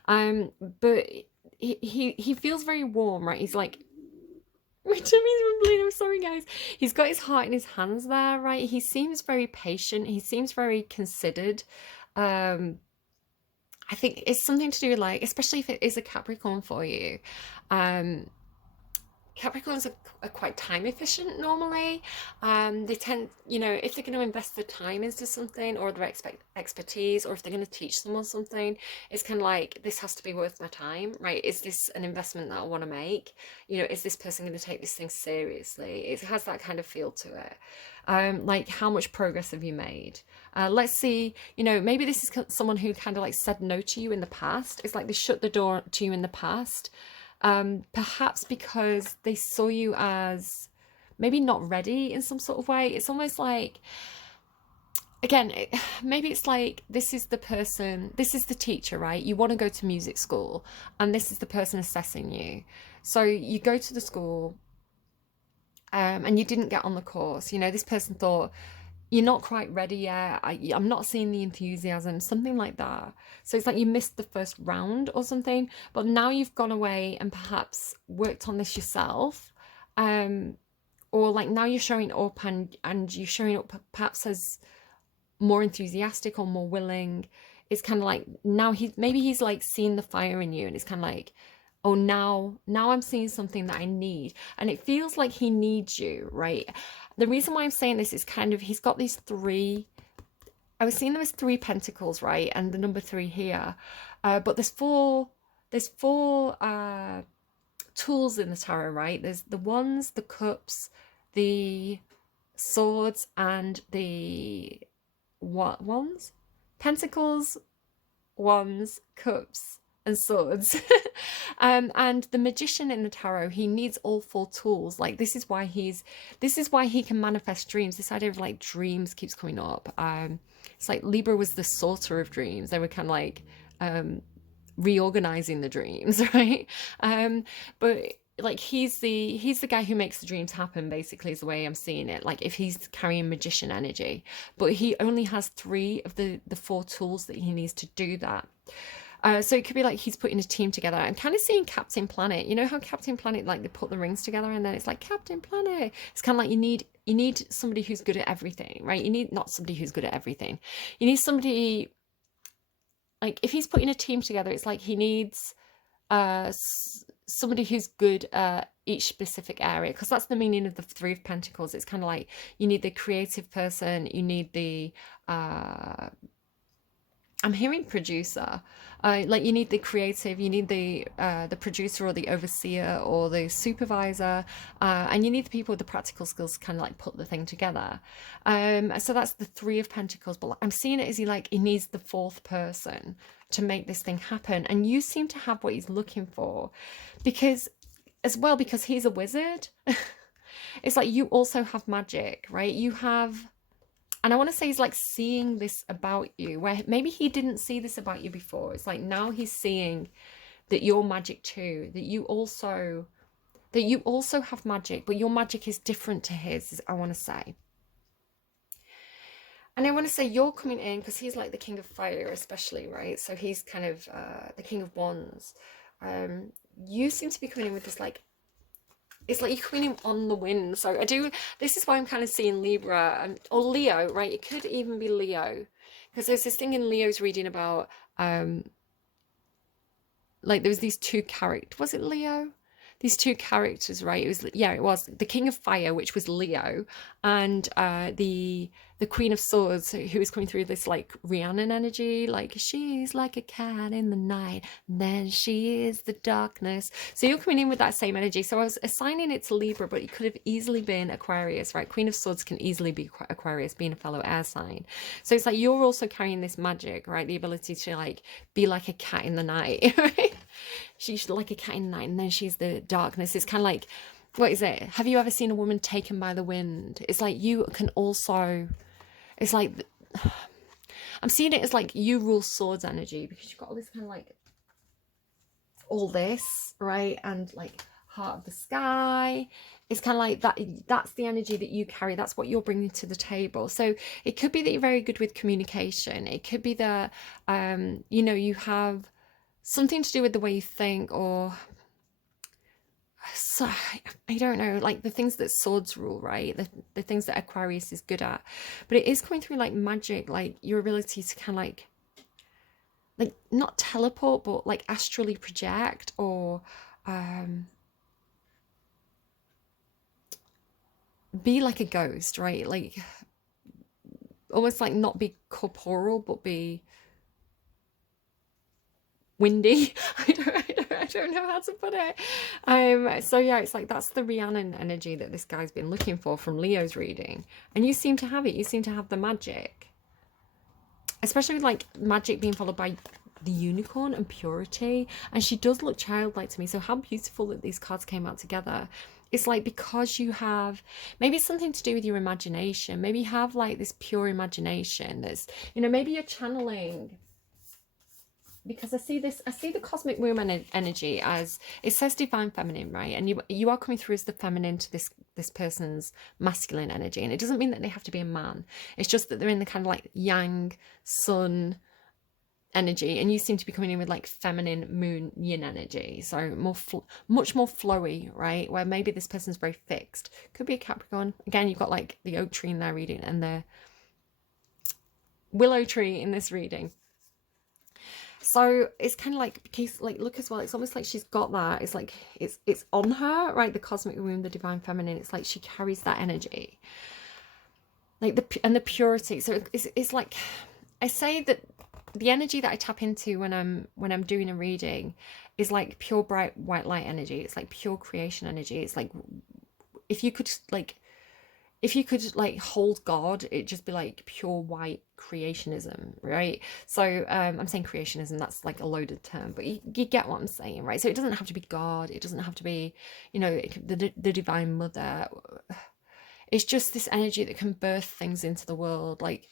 But he feels very warm, right? He's like, my tummy's rumbling, I'm sorry guys. He's got his heart in his hands there, right? He seems very patient, he seems very considered. I think it's something to do with, like, especially if it is a Capricorn for you. Capricorns are quite time efficient normally. They tend, if they're going to invest their time into something, or their expertise, or if they're going to teach someone something, it's kind of like, this has to be worth my time, right? Is this an investment that I want to make? Is this person going to take this thing seriously? It has that kind of feel to it. Like, how much progress have you made? Let's see, maybe this is someone who kind of like said no to you in the past. It's like they shut the door to you in the past. Perhaps because they saw you as maybe not ready in some sort of way. It's almost like, again, maybe it's like, this is the teacher, right? You want to go to music school, and this is the person assessing you. So you go to the school, and you didn't get on the course. This person thought, you're not quite ready yet, I'm not seeing the enthusiasm, something like that. So it's like you missed the first round or something, but now you've gone away and perhaps worked on this yourself, or like now you're showing up, and you're showing up perhaps as more enthusiastic or more willing. It's kind of like now he's like seen the fire in you, and it's kind of like, oh, now I'm seeing something that I need. And it feels like he needs you, right? The reason why I'm saying this is kind of, he's got these three, I was seeing them as three pentacles, right? And the number three here. But there's four tools in the tarot, right? There's the wands, the cups, the swords, and the what wands? Pentacles, wands, cups, and swords. And the magician in the tarot, he needs all four tools. Like this is why he can manifest dreams. This idea of like dreams keeps coming up. It's like Libra was the sorter of dreams. They were kind of like reorganizing the dreams, right? But like he's the guy who makes the dreams happen, basically, is the way I'm seeing it. Like if he's carrying magician energy, but he only has three of the four tools that he needs to do that. So it could be like he's putting a team together. I'm kind of seeing Captain Planet. You know how Captain Planet, like they put the rings together and then it's like Captain Planet. It's kind of like you need somebody who's good at everything, right? You need not somebody who's good at everything. You need somebody, like if he's putting a team together, it's like he needs somebody who's good at each specific area, because that's the meaning of the Three of Pentacles. It's kind of like you need the creative person, you need the I'm hearing producer. Like you need the creative, you need the producer or the overseer or the supervisor, and you need the people with the practical skills to kind of like put the thing together. So that's the Three of Pentacles. But I'm seeing it as he needs the fourth person to make this thing happen. And you seem to have what he's looking for, because he's a wizard. It's like you also have magic, right? You have. And I want to say he's like seeing this about you, where maybe he didn't see this about you before. It's like now he's seeing that you're magic too, that you also have magic, but your magic is different to his, I want to say. And I want to say you're coming in because he's like the king of fire, especially, right? So he's kind of the king of wands. You seem to be coming in with this like, it's like you're coming in on the wind. So this is why I'm kind of seeing Libra or Leo, right? It could even be Leo, because there's this thing in Leo's reading about, like there was these two characters, was it Leo? These two characters, right? It was the King of Fire, which was Leo, and the Queen of Swords, who was coming through this like Rhiannon energy, like she's like a cat in the night, and then she is the darkness. So you're coming in with that same energy. So I was assigning it to Libra, but it could have easily been Aquarius, right? Queen of Swords can easily be Aquarius, being a fellow air sign. So it's like you're also carrying this magic, right? The ability to like be like a cat in the night, right? She's like a cat in the night, and then she's the darkness. It's kind of like, what is it? Have you ever seen a woman taken by the wind? It's like you can also, it's like, I'm seeing it as like you rule swords energy, because you've got all this kind of like, all this, right? And like heart of the sky. It's kind of like that's the energy that you carry. That's what you're bringing to the table. So it could be that you're very good with communication. It could be that, you have something to do with the way you think, or so I don't know, like the things that swords rule, right? The things that Aquarius is good at. But it is coming through like magic, like your ability to kind of like not teleport, but like astrally project, or be like a ghost, right? Like almost like not be corporeal, but be windy. I don't know how to put it. So yeah, it's like that's the Rhiannon energy that this guy's been looking for from Leo's reading, and you seem to have it. You seem to have the magic, especially like magic being followed by the unicorn and purity. And she does look childlike to me. So how beautiful that these cards came out together. It's like because you have, maybe it's something to do with your imagination. Maybe you have like this pure imagination. There's, maybe you're channeling, because I see the cosmic womb energy as, it says divine feminine, right? And you are coming through as the feminine to this person's masculine energy. And it doesn't mean that they have to be a man. It's just that they're in the kind of like yang, sun energy. And you seem to be coming in with like feminine moon yin energy. So much more flowy, right? Where maybe this person's very fixed. Could be a Capricorn. Again, you've got like the oak tree in there reading, and willow tree in this reading. So it's kind of like, because like, look as well, it's almost like she's got that, it's like it's on her, right? The cosmic womb, the divine feminine, it's like she carries that energy, like the purity. So it's like, I say that the energy that I tap into when I'm doing a reading is like pure bright white light energy. It's like pure creation energy. It's like, if you could like hold God, it'd just be like pure white creationism, right? So I'm saying creationism, that's like a loaded term, but you get what I'm saying, right? So it doesn't have to be God, it doesn't have to be, you know, the divine mother. It's just this energy that can birth things into the world. Like,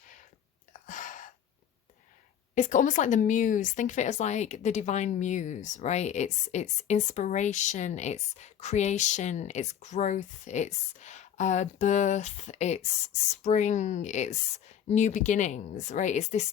it's almost like the muse. Think of it as like the divine muse, right? It's inspiration, it's creation, it's growth, it's birth, it's spring, it's new beginnings, right? It's this.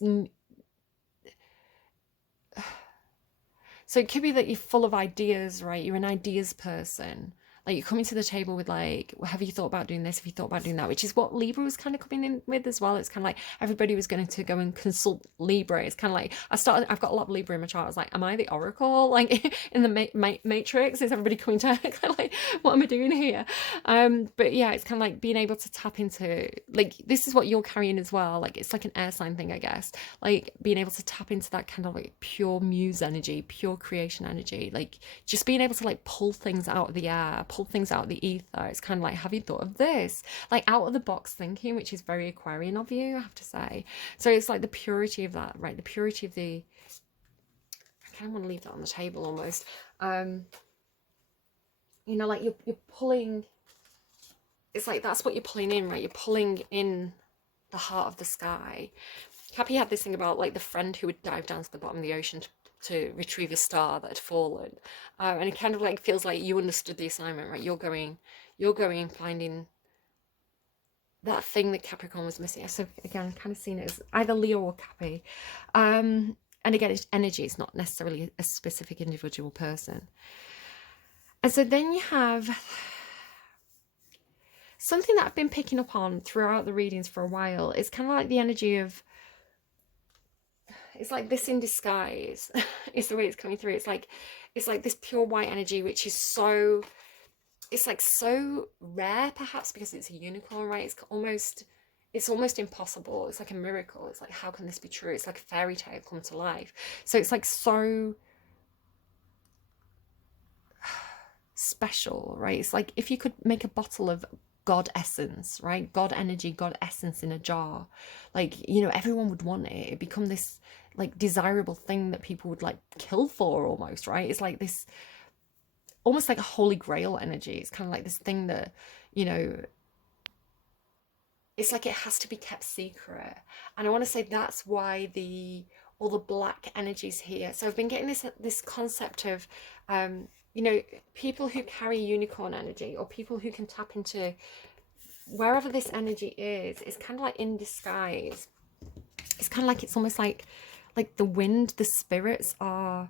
So it could be that you're full of ideas, right? You're an ideas person. Like, you're coming to the table with like, have you thought about doing this? Have you thought about doing that? Which is what Libra was kind of coming in with as well. It's kind of like everybody was going to go and consult Libra. It's kind of like, I've got a lot of Libra in my chart. I was like, am I the oracle? Like in the matrix, is everybody coming to kind of like, what am I doing here? But yeah, it's kind of like being able to tap into, like, this is what you're carrying as well. Like, it's like an air sign thing, I guess. Like, being able to tap into that kind of like pure muse energy, pure creation energy, like just being able to like pull things out of the air, pull things out of the ether. It's kind of like, have you thought of this? Like, out of the box thinking, which is very Aquarian of you, I have to say. So it's like the purity of that, right? The purity of the, I kind of want to leave that on the table almost. You know, like you're pulling, it's like that's what you're pulling in, right? You're pulling in the heart of the sky. Happy had this thing about like the friend who would dive down to the bottom of the ocean to retrieve a star that had fallen, and it kind of like feels like you understood the assignment, right? You're going and finding that thing that Capricorn was missing. So again, kind of seen it as either Leo or Cappy, and again, it's energy, it's not necessarily a specific individual person. And so then you have something that I've been picking up on throughout the readings for a while. It's kind of like the energy of, it's like this in disguise is the way it's coming through. It's like this pure white energy, which is so, it's like so rare perhaps because it's a unicorn, right? It's almost impossible. It's like a miracle. It's like, how can this be true? It's like a fairy tale come to life. So it's like so special, right? It's like if you could make a bottle of God essence, right? God energy, God essence in a jar. Like, you know, everyone would want it. It'd become this like desirable thing that people would like kill for almost, right? It's like this almost like a holy grail energy. It's kind of like this thing that, you know, it's like it has to be kept secret. And I want to say that's why all the black energies here. So I've been getting this concept of you know, people who carry unicorn energy, or people who can tap into wherever this energy is, it's kind of like in disguise. It's kind of like, it's almost like the wind, the spirits are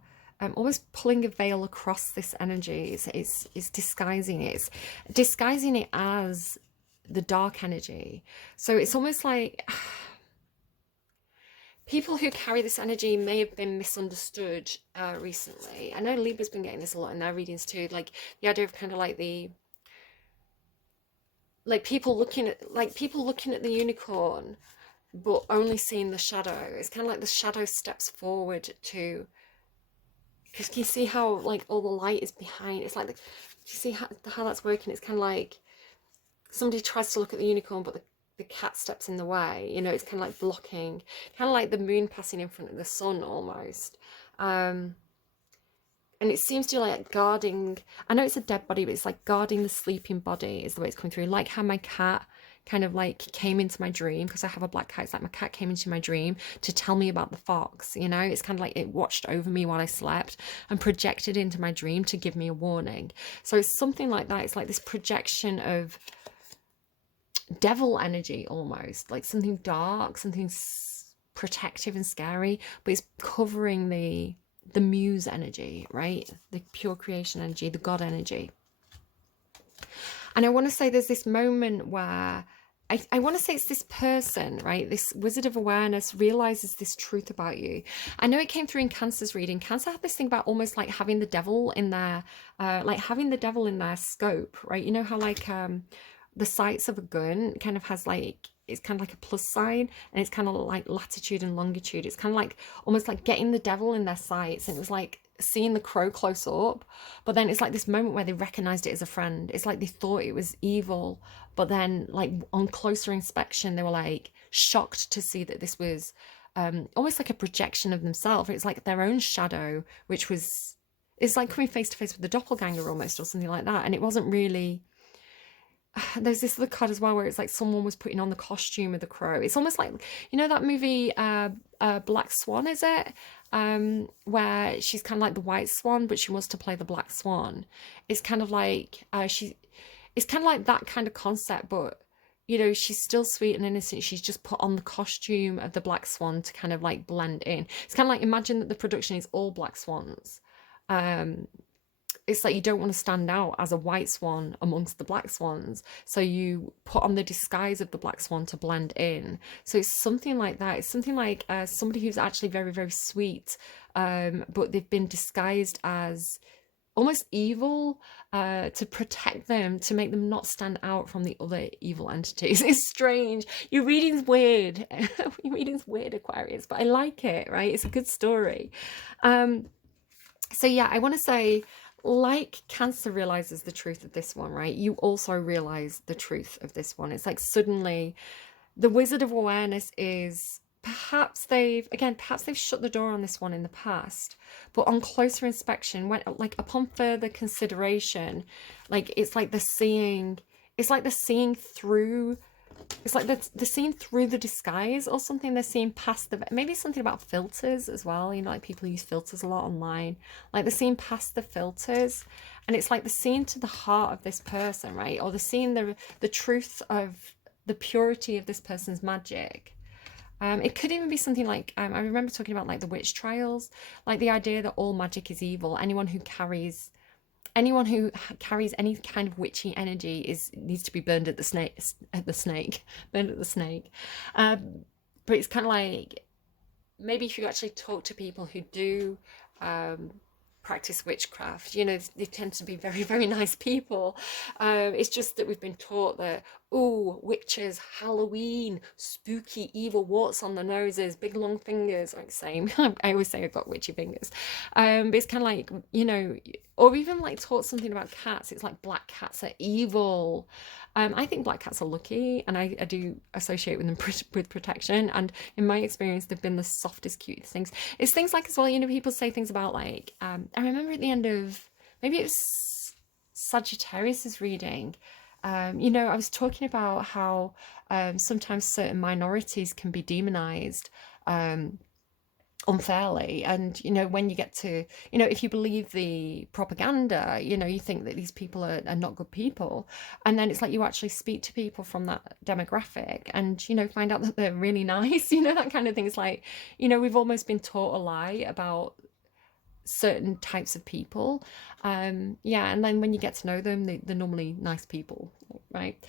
almost pulling a veil across this energy. It's disguising it. It's disguising it as the dark energy. So it's almost like people who carry this energy may have been misunderstood recently. I know Libra's been getting this a lot in their readings too, like the idea of kind of like people looking at the unicorn but only seeing the shadow. It's kind of like the shadow steps forward to, because you see how like all the light is behind. It's like you see how that's working. It's kind of like somebody tries to look at the unicorn but the cat steps in the way, you know. It's kind of like blocking, kind of like the moon passing in front of the sun almost. And it seems to like guarding, I know it's a dead body, but it's like guarding the sleeping body is the way it's coming through. Like how my cat kind of like came into my dream, because I have a black cat. It's like my cat came into my dream to tell me about the fox, you know. It's kind of like it watched over me while I slept and projected into my dream to give me a warning. So it's something like that. It's like this projection of devil energy, almost like something dark, something protective and scary, but it's covering the muse energy, right? The pure creation energy, the God energy. And I want to say there's this moment where I want to say it's this person, right? This wizard of awareness realizes this truth about you. I know it came through in Cancer's reading. Cancer had this thing about almost like having the devil in their, scope, right? You know how like the sights of a gun kind of has like, it's kind of like a plus sign, and it's kind of like latitude and longitude. It's kind of like almost like getting the devil in their sights, and it was like seeing the crow close up. But then it's like this moment where they recognized it as a friend. It's like they thought it was evil, but then like on closer inspection they were like shocked to see that this was almost like a projection of themselves. It's like their own shadow, which was, it's like coming face to face with the doppelganger almost, or something like that. And it wasn't really, there's this other card as well where it's like someone was putting on the costume of the crow. It's almost like, you know that movie Black Swan, is it, where she's kind of like the white swan but she wants to play the black swan. It's kind of like it's kind of like that kind of concept, but you know, she's still sweet and innocent. She's just put on the costume of the black swan to kind of like blend in. It's kind of like, imagine that the production is all black swans. um it's like you don't want to stand out as a white swan amongst the black swans, so you put on the disguise of the black swan to blend in. So it's something like that. It's something like somebody who's actually very, very sweet, but they've been disguised as almost evil, to protect them, to make them not stand out from the other evil entities. It's strange. Your reading's weird. Your reading's weird, Aquarius, but I like it, right? It's a good story. So yeah, I want to say, like Cancer realizes the truth of this one, right? You also realize the truth of this one. It's like suddenly the Wizard of Awareness is, perhaps they've shut the door on this one in the past, but on closer inspection, when like upon further consideration, like it's like the seeing through, it's like they're seeing through the disguise or something. They're seeing past the, maybe something about filters as well. You know, like people use filters a lot online. Like they're seeing past the filters, and it's like they're seeing to the heart of this person, right? Or they're seeing the truth of the purity of this person's magic. It could even be something like, I remember talking about like the witch trials, like the idea that all magic is evil. Anyone who carries any kind of witchy energy needs to be burned at the snake, burned at the snake. But it's kind of like, maybe if you actually talk to people who do practice witchcraft, you know, they tend to be very, very nice people. It's just that we've been taught that, oh, witches, Halloween, spooky, evil, warts on the noses, big long fingers. Like same. I always say I've got witchy fingers. But it's kind of like, you know, or even like taught something about cats. It's like black cats are evil. I think black cats are lucky, and I do associate with them with protection. And in my experience, they've been the softest, cutest things. It's things like as well, you know, people say things about like, I remember at the end of, maybe it was Sagittarius's reading, you know, I was talking about how sometimes certain minorities can be demonized unfairly. And you know, when you get to, you know, if you believe the propaganda, you know, you think that these people are not good people, and then it's like you actually speak to people from that demographic and, you know, find out that they're really nice. You know, that kind of thing. It's like, you know, we've almost been taught a lie about certain types of people. Yeah, and then when you get to know them, they're normally nice people, right?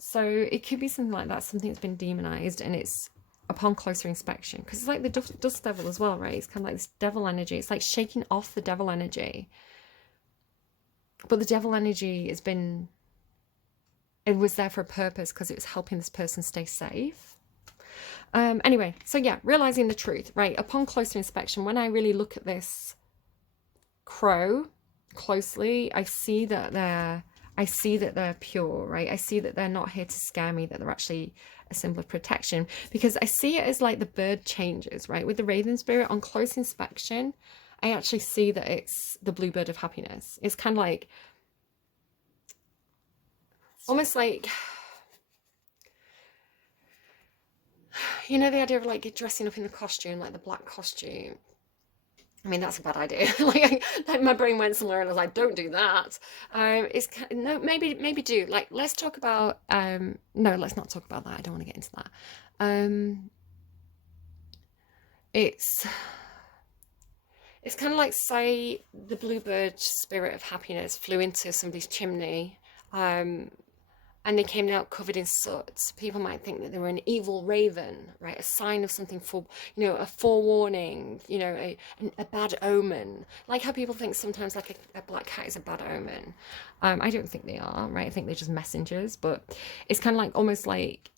So it could be something like that, something that's been demonized, and it's upon closer inspection, because it's like the dust devil as well, right? It's kind of like this devil energy. It's like shaking off the devil energy, but the devil energy it was there for a purpose, because it was helping this person stay safe. Anyway, so yeah, realizing the truth, right? Upon closer inspection, when I really look at this crow closely, I see that they're pure, right? I see that they're not here to scare me, that they're actually a symbol of protection, because I see it as like the bird changes, right? With the raven spirit, on close inspection, I actually see that it's the bluebird of happiness. It's kind of like, almost like, you know, the idea of like dressing up in the costume, like the black costume. I mean, that's a bad idea. like my brain went somewhere and I was like, don't do that. It's no, maybe do. Like, let's talk about, no, let's not talk about that. I don't want to get into that. It's kind of like, say the bluebird spirit of happiness flew into somebody's chimney, and they came out covered in soot, people might think that they were an evil raven, right? A sign of something, for, you know, a forewarning, you know, a bad omen. Like how people think sometimes like a black cat is a bad omen. I don't think they are, right? I think they're just messengers, but it's kind of like almost like,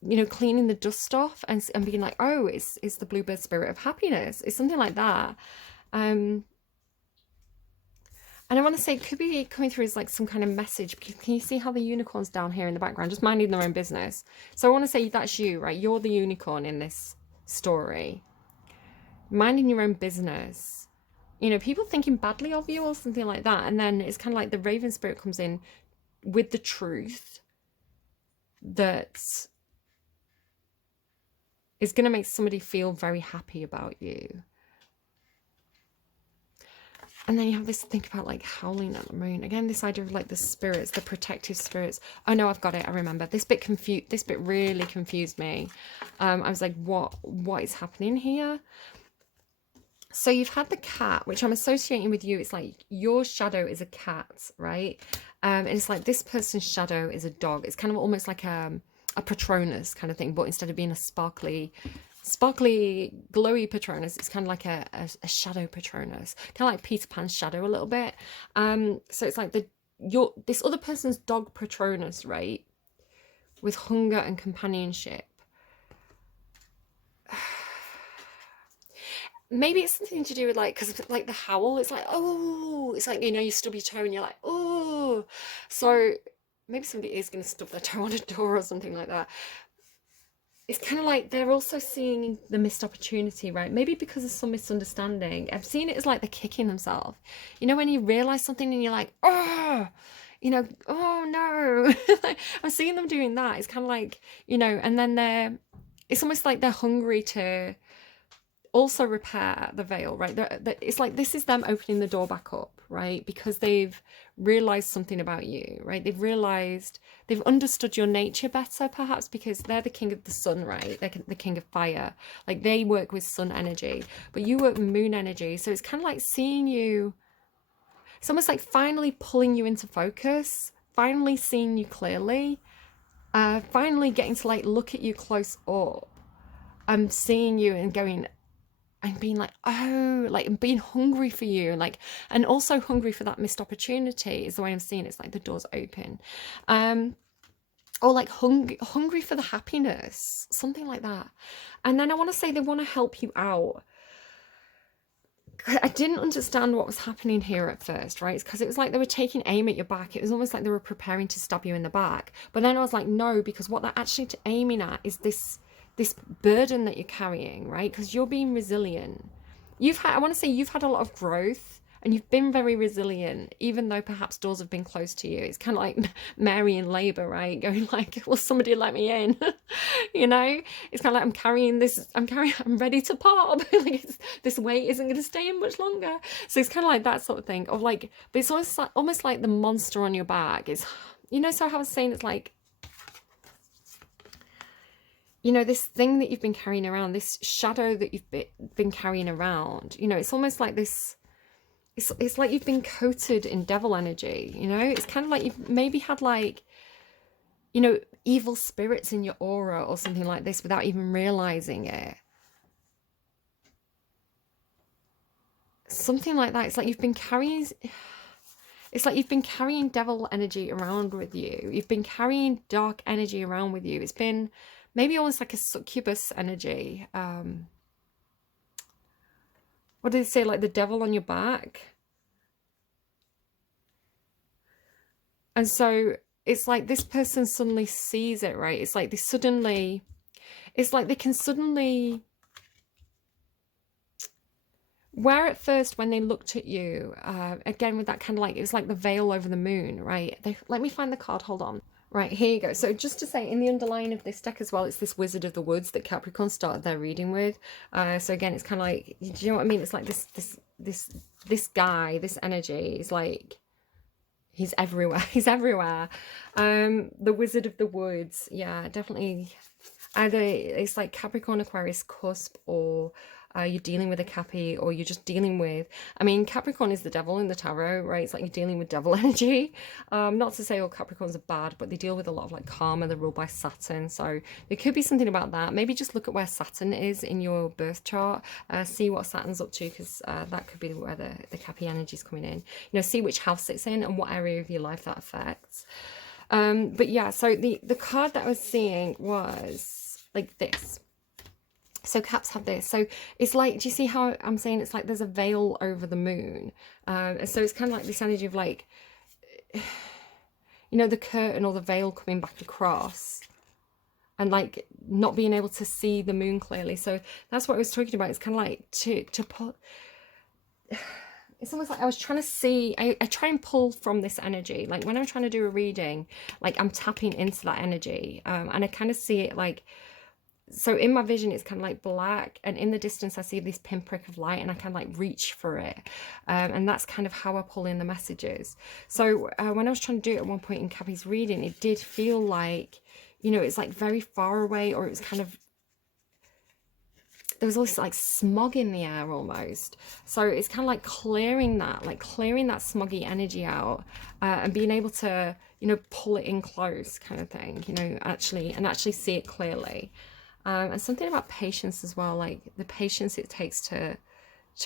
you know, cleaning the dust off and being like, oh, it's the bluebird spirit of happiness. It's something like that. And I want to say it could be coming through as like some kind of message. Can you see how the unicorn's down here in the background, just minding their own business? So I want to say that's you, right? You're the unicorn in this story, minding your own business. You know, people thinking badly of you or something like that. And then it's kind of like the raven spirit comes in with the truth that is going to make somebody feel very happy about you. And then you have this think about like howling at the moon. Again, this idea of like the spirits, the protective spirits. Oh no, I've got it. I remember. This bit really confused me. I was like, what is happening here? So you've had the cat, which I'm associating with you. It's like your shadow is a cat, right? And it's like this person's shadow is a dog. It's kind of almost like a Patronus kind of thing, but instead of being a sparkly glowy Patronus, it's kind of like a shadow Patronus, kind of like Peter Pan's shadow a little bit. So it's like this other person's dog Patronus, right, with hunger and companionship. Maybe it's something to do with like, because like the howl, it's like, oh, it's like, you know, you stub your toe and you're like, oh. So maybe somebody is going to stub their toe on a door or something like that. It's kind of like they're also seeing the missed opportunity, right? Maybe because of some misunderstanding. I'm seeing it as like they're kicking themselves. You know, when you realize something and you're like, oh, you know, oh no. I'm seeing them doing that. It's kind of like, you know, and then it's almost like they're hungry to also repair the veil, right? It's like this is them opening the door back up, right? Because they've realized something about you, right? They've understood your nature better, perhaps, because they're the king of the sun, right? They're the king of fire. Like they work with sun energy, but you work with moon energy. So it's kind of like seeing you. It's almost like finally pulling you into focus, finally seeing you clearly, finally getting to like look at you close up. I'm seeing you and going, and being like, oh, like being hungry for you, like, and also hungry for that missed opportunity is the way I'm seeing it. It's like the door's open, or like hungry for the happiness, something like that. And then I want to say they want to help you out. I didn't understand what was happening here at first, right? It's because it was like they were taking aim at your back. It was almost like they were preparing to stab you in the back. But then I was like, no, because what they're actually aiming at is this burden that you're carrying, right? Because you're being resilient. I want to say you've had a lot of growth and you've been very resilient, even though perhaps doors have been closed to you. It's kind of like Mary in labor, right? Going like, will somebody let me in? You know, it's kind of like I'm ready to pop. Like this weight isn't going to stay in much longer. So it's kind of like that sort of thing of like, but it's almost like the monster on your back is, you know, so how I was saying, it's like, you know, this thing that you've been carrying around, this shadow that you've been carrying around, you know, it's almost like this, it's like you've been coated in devil energy, you know? It's kind of like you've maybe had like, you know, evil spirits in your aura or something like this without even realizing it. Something like that. It's like you've been carrying devil energy around with you. You've been carrying dark energy around with you. It's been maybe almost like a succubus energy. What did it say? Like the devil on your back. And so it's like this person suddenly sees it, right? It's like it's like they can suddenly, where at first when they looked at you, again with that kind of like, it was like the veil over the moon, right? Let me find the card, hold on. Right, here you go. So just to say, in the underlying of this deck as well, it's this Wizard of the Woods that Capricorn started their reading with. So again, it's kind of like, do you know what I mean? It's like this guy, this energy is like, he's everywhere. He's everywhere. The Wizard of the Woods, yeah, definitely. Either it's like Capricorn, Aquarius, cusp, or you're dealing with a Cappy, or you're just dealing with, I mean, Capricorn is the devil in the tarot, right? It's like you're dealing with devil energy. Not to say all Capricorns are bad, but they deal with a lot of like karma. They're ruled by Saturn. So there could be something about that. Maybe just look at where Saturn is in your birth chart, see what Saturn's up to, because that could be where the Cappy energy is coming in. You know, see which house it's in and what area of your life that affects. But yeah, so the card that I was seeing was like this. So Caps have this. So it's like, do you see how I'm saying it's like there's a veil over the moon? So it's kind of like this energy of like, you know, the curtain or the veil coming back across and like not being able to see the moon clearly. So that's what I was talking about. It's kind of like to put, it's almost like I was trying to see, I try and pull from this energy. Like when I'm trying to do a reading, like I'm tapping into that energy. And I kind of see it like, so in my vision, it's kind of like black, and in the distance, I see this pinprick of light, and I kind of like reach for it. And that's kind of how I pull in the messages. So when I was trying to do it at one point in Cappy's reading, it did feel like, you know, it's like very far away, or it was kind of, there was always like smog in the air almost. So it's kind of like clearing that smoggy energy out, and being able to, you know, pull it in close kind of thing, you know, actually see it clearly. And something about patience as well, like the patience it takes to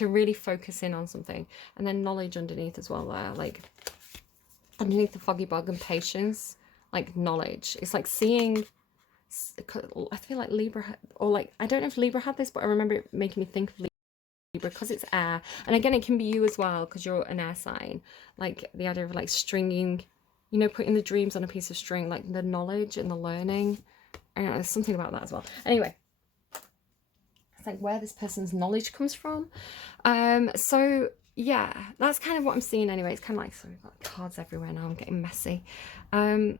really focus in on something. And then knowledge underneath as well there, like underneath the foggy bug and patience, like knowledge. It's like seeing, I feel like Libra, or like, I don't know if Libra had this, but I remember it making me think of Libra because it's air. And again, it can be you as well because you're an air sign. Like the idea of like stringing, you know, putting the dreams on a piece of string, like the knowledge and the learning. And there's something about that as well. Anyway, it's like where this person's knowledge comes from. So yeah, that's kind of what I'm seeing anyway. It's kind of like, so we've got cards everywhere now. I'm getting messy. You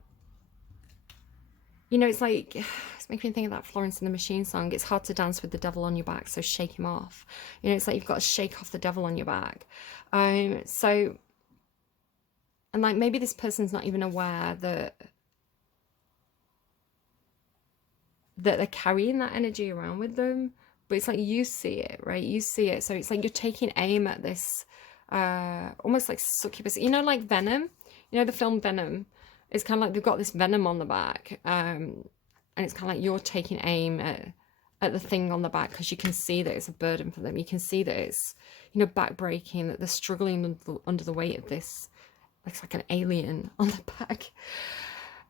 know, it's like, it's making me think of that Florence and the Machine song. It's hard to dance with the devil on your back, so shake him off. You know, it's like you've got to shake off the devil on your back. So, and like maybe this person's not even aware that they're carrying that energy around with them, but it's like you see it, right? You see it. So it's like you're taking aim at this almost like succubus, you know, like Venom, you know, the film Venom. It's kind of like they've got this venom on the back, and it's kind of like you're taking aim at the thing on the back because you can see that it's a burden for them. You can see that it's, you know, backbreaking, that they're struggling under the weight of this. Looks like an alien on the back.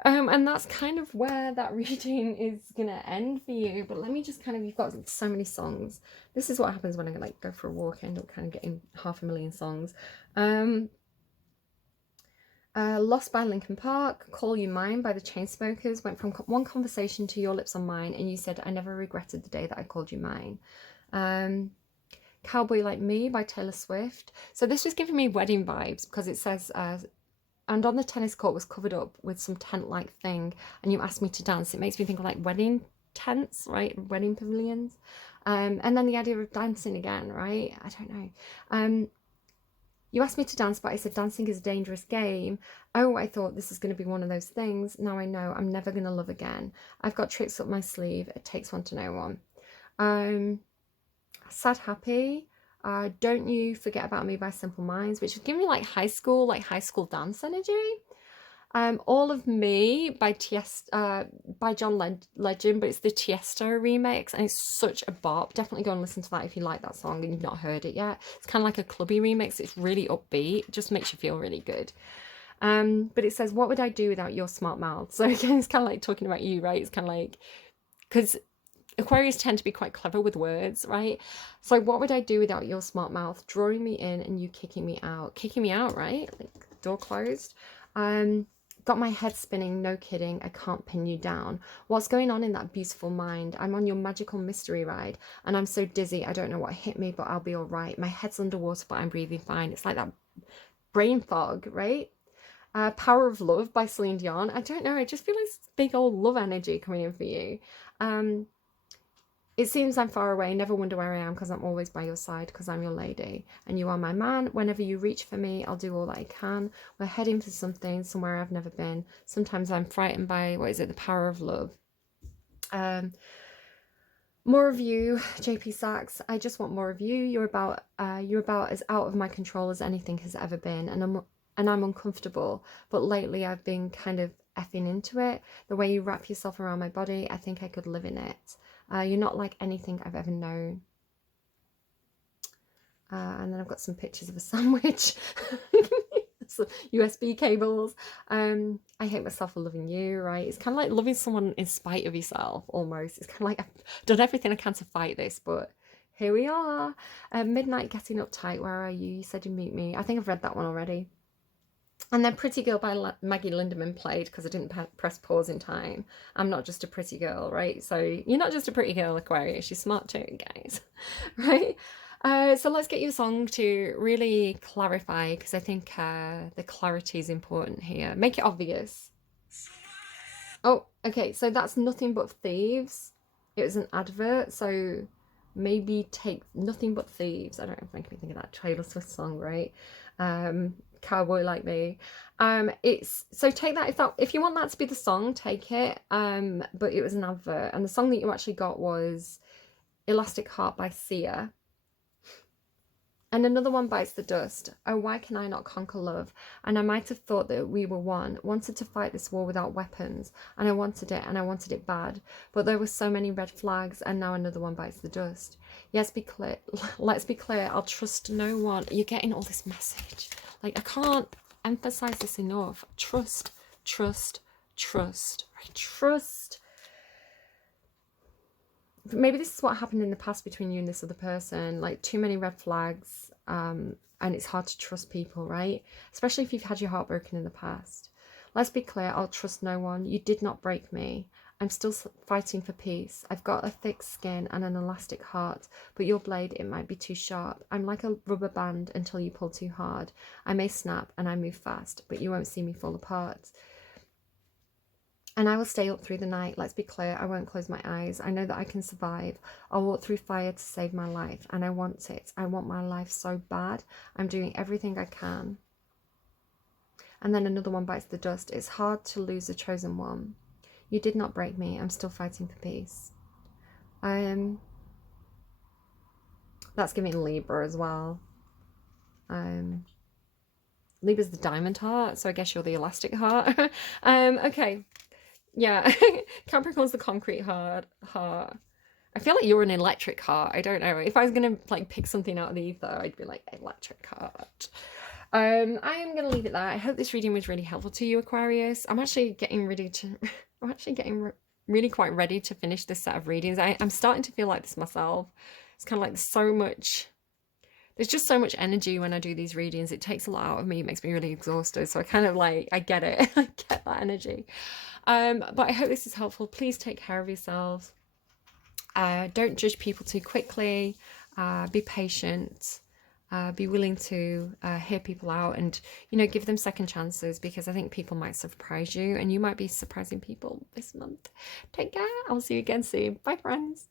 And that's kind of where that reading is gonna end for you. But let me just kind of, you've got so many songs. This is what happens when I like go for a walk. I end up kind of getting 500,000 songs. Lost by Linkin Park, Call You Mine by the Chainsmokers, went from one conversation to Your Lips on Mine, and you said, I never regretted the day that I called you mine. Cowboy Like Me by Taylor Swift. So this was giving me wedding vibes because it says, and on the tennis court was covered up with some tent-like thing, and you asked me to dance. It makes me think of like wedding tents, right? Wedding pavilions. And then the idea of dancing again, right? I don't know. You asked me to dance, but I said dancing is a dangerous game. Oh, I thought this is going to be one of those things. Now I know I'm never going to love again. I've got tricks up my sleeve. It takes one to know one. Sad Happy. Don't You Forget About Me by Simple Minds, which is giving me like high school dance energy. All of Me by by John Legend, but it's the Tiesto remix, and it's such a bop. Definitely go and listen to that if you like that song and you've not heard it yet. It's kind of like a clubby remix. It's really upbeat, just makes you feel really good. But it says, what would I do without your smart mouth? So again, it's kind of like talking about you, right? It's kind of like, because Aquarius tend to be quite clever with words, right? So what would I do without your smart mouth, drawing me in and you kicking me out? Kicking me out, right? Like door closed. Got my head spinning, no kidding, I can't pin you down. What's going on in that beautiful mind? I'm on your magical mystery ride, and I'm so dizzy, I don't know what hit me, but I'll be all right. My head's underwater, but I'm breathing fine. It's like that brain fog, right? Power of Love by Celine Dion. I don't know, I just feel like this big old love energy coming in for you. It seems I'm far away, never wonder where I am, because I'm always by your side, because I'm your lady, and you are my man. Whenever you reach for me, I'll do all that I can. We're heading for something, somewhere I've never been. Sometimes I'm frightened by, what is it, the power of love. More of you, JP Sachs. I just want more of you. You're about as out of my control as anything has ever been, and I'm uncomfortable. But lately, I've been kind of effing into it. The way you wrap yourself around my body, I think I could live in it. You're not like anything I've ever known. And then I've got some pictures of a sandwich. Some USB cables. I hate myself for loving you, right? It's kind of like loving someone in spite of yourself, almost. It's kind of like I've done everything I can to fight this, but here we are. Midnight Getting Uptight, where are you? You said you'd meet me. I think I've read that one already. And then Pretty Girl by Maggie Lindemann played because I didn't press pause in time. I'm not just a pretty girl, right? So you're not just a pretty girl, Aquarius. You're smart too, guys, right? So let's get you a song to really clarify, because I think the clarity is important here. Make it obvious. Oh, okay. So that's Nothing But Thieves. It was an advert. So maybe take Nothing But Thieves. I don't know if make me think of that Taylor Swift song, right? Cowboy Like Me. It's so take that if you want that to be the song, take it. But it was an advert, and the song that you actually got was Elastic Heart by Sia. And another one bites the dust. Oh, why can I not conquer love? And I might have thought that we were one, wanted to fight this war without weapons. And I wanted it, and I wanted it bad. But there were so many red flags, and now another one bites the dust. Yes, be clear. Let's be clear. I'll trust no one. You're getting all this message. Like, I can't emphasize this enough. Trust, trust, trust. Right? Trust. Maybe this is what happened in the past between you and this other person, like too many red flags, and it's hard to trust people, right? Especially if you've had your heart broken in the past. Let's be clear, I'll trust no one. You did not break me. I'm still fighting for peace. I've got a thick skin and an elastic heart, but your blade, it might be too sharp. I'm like a rubber band until you pull too hard. I may snap and I move fast, but you won't see me fall apart. And I will stay up through the night. Let's be clear, I won't close my eyes. I know that I can survive. I'll walk through fire to save my life, and I want it. I want my life so bad. I'm doing everything I can. And then another one bites the dust. It's hard to lose the chosen one. You did not break me. I'm still fighting for peace. That's giving Libra as well. Libra's the diamond heart, so I guess you're the elastic heart. Okay. Yeah, Capricorn's the concrete heart. I feel like you're an electric heart. I don't know. If I was gonna like pick something out of the ether, I'd be like electric heart. I am gonna leave it there. I hope this reading was really helpful to you, Aquarius. I'm actually getting really quite ready to finish this set of readings. I'm starting to feel like this myself. It's kind of like there's just so much energy when I do these readings. It takes a lot out of me. It makes me really exhausted. So I kind of like, I get it. I get that energy. But I hope this is helpful. Please take care of yourselves. Don't judge people too quickly. Be patient. Be willing to hear people out and, you know, give them second chances, because I think people might surprise you and you might be surprising people this month. Take care. I'll see you again soon. Bye, friends.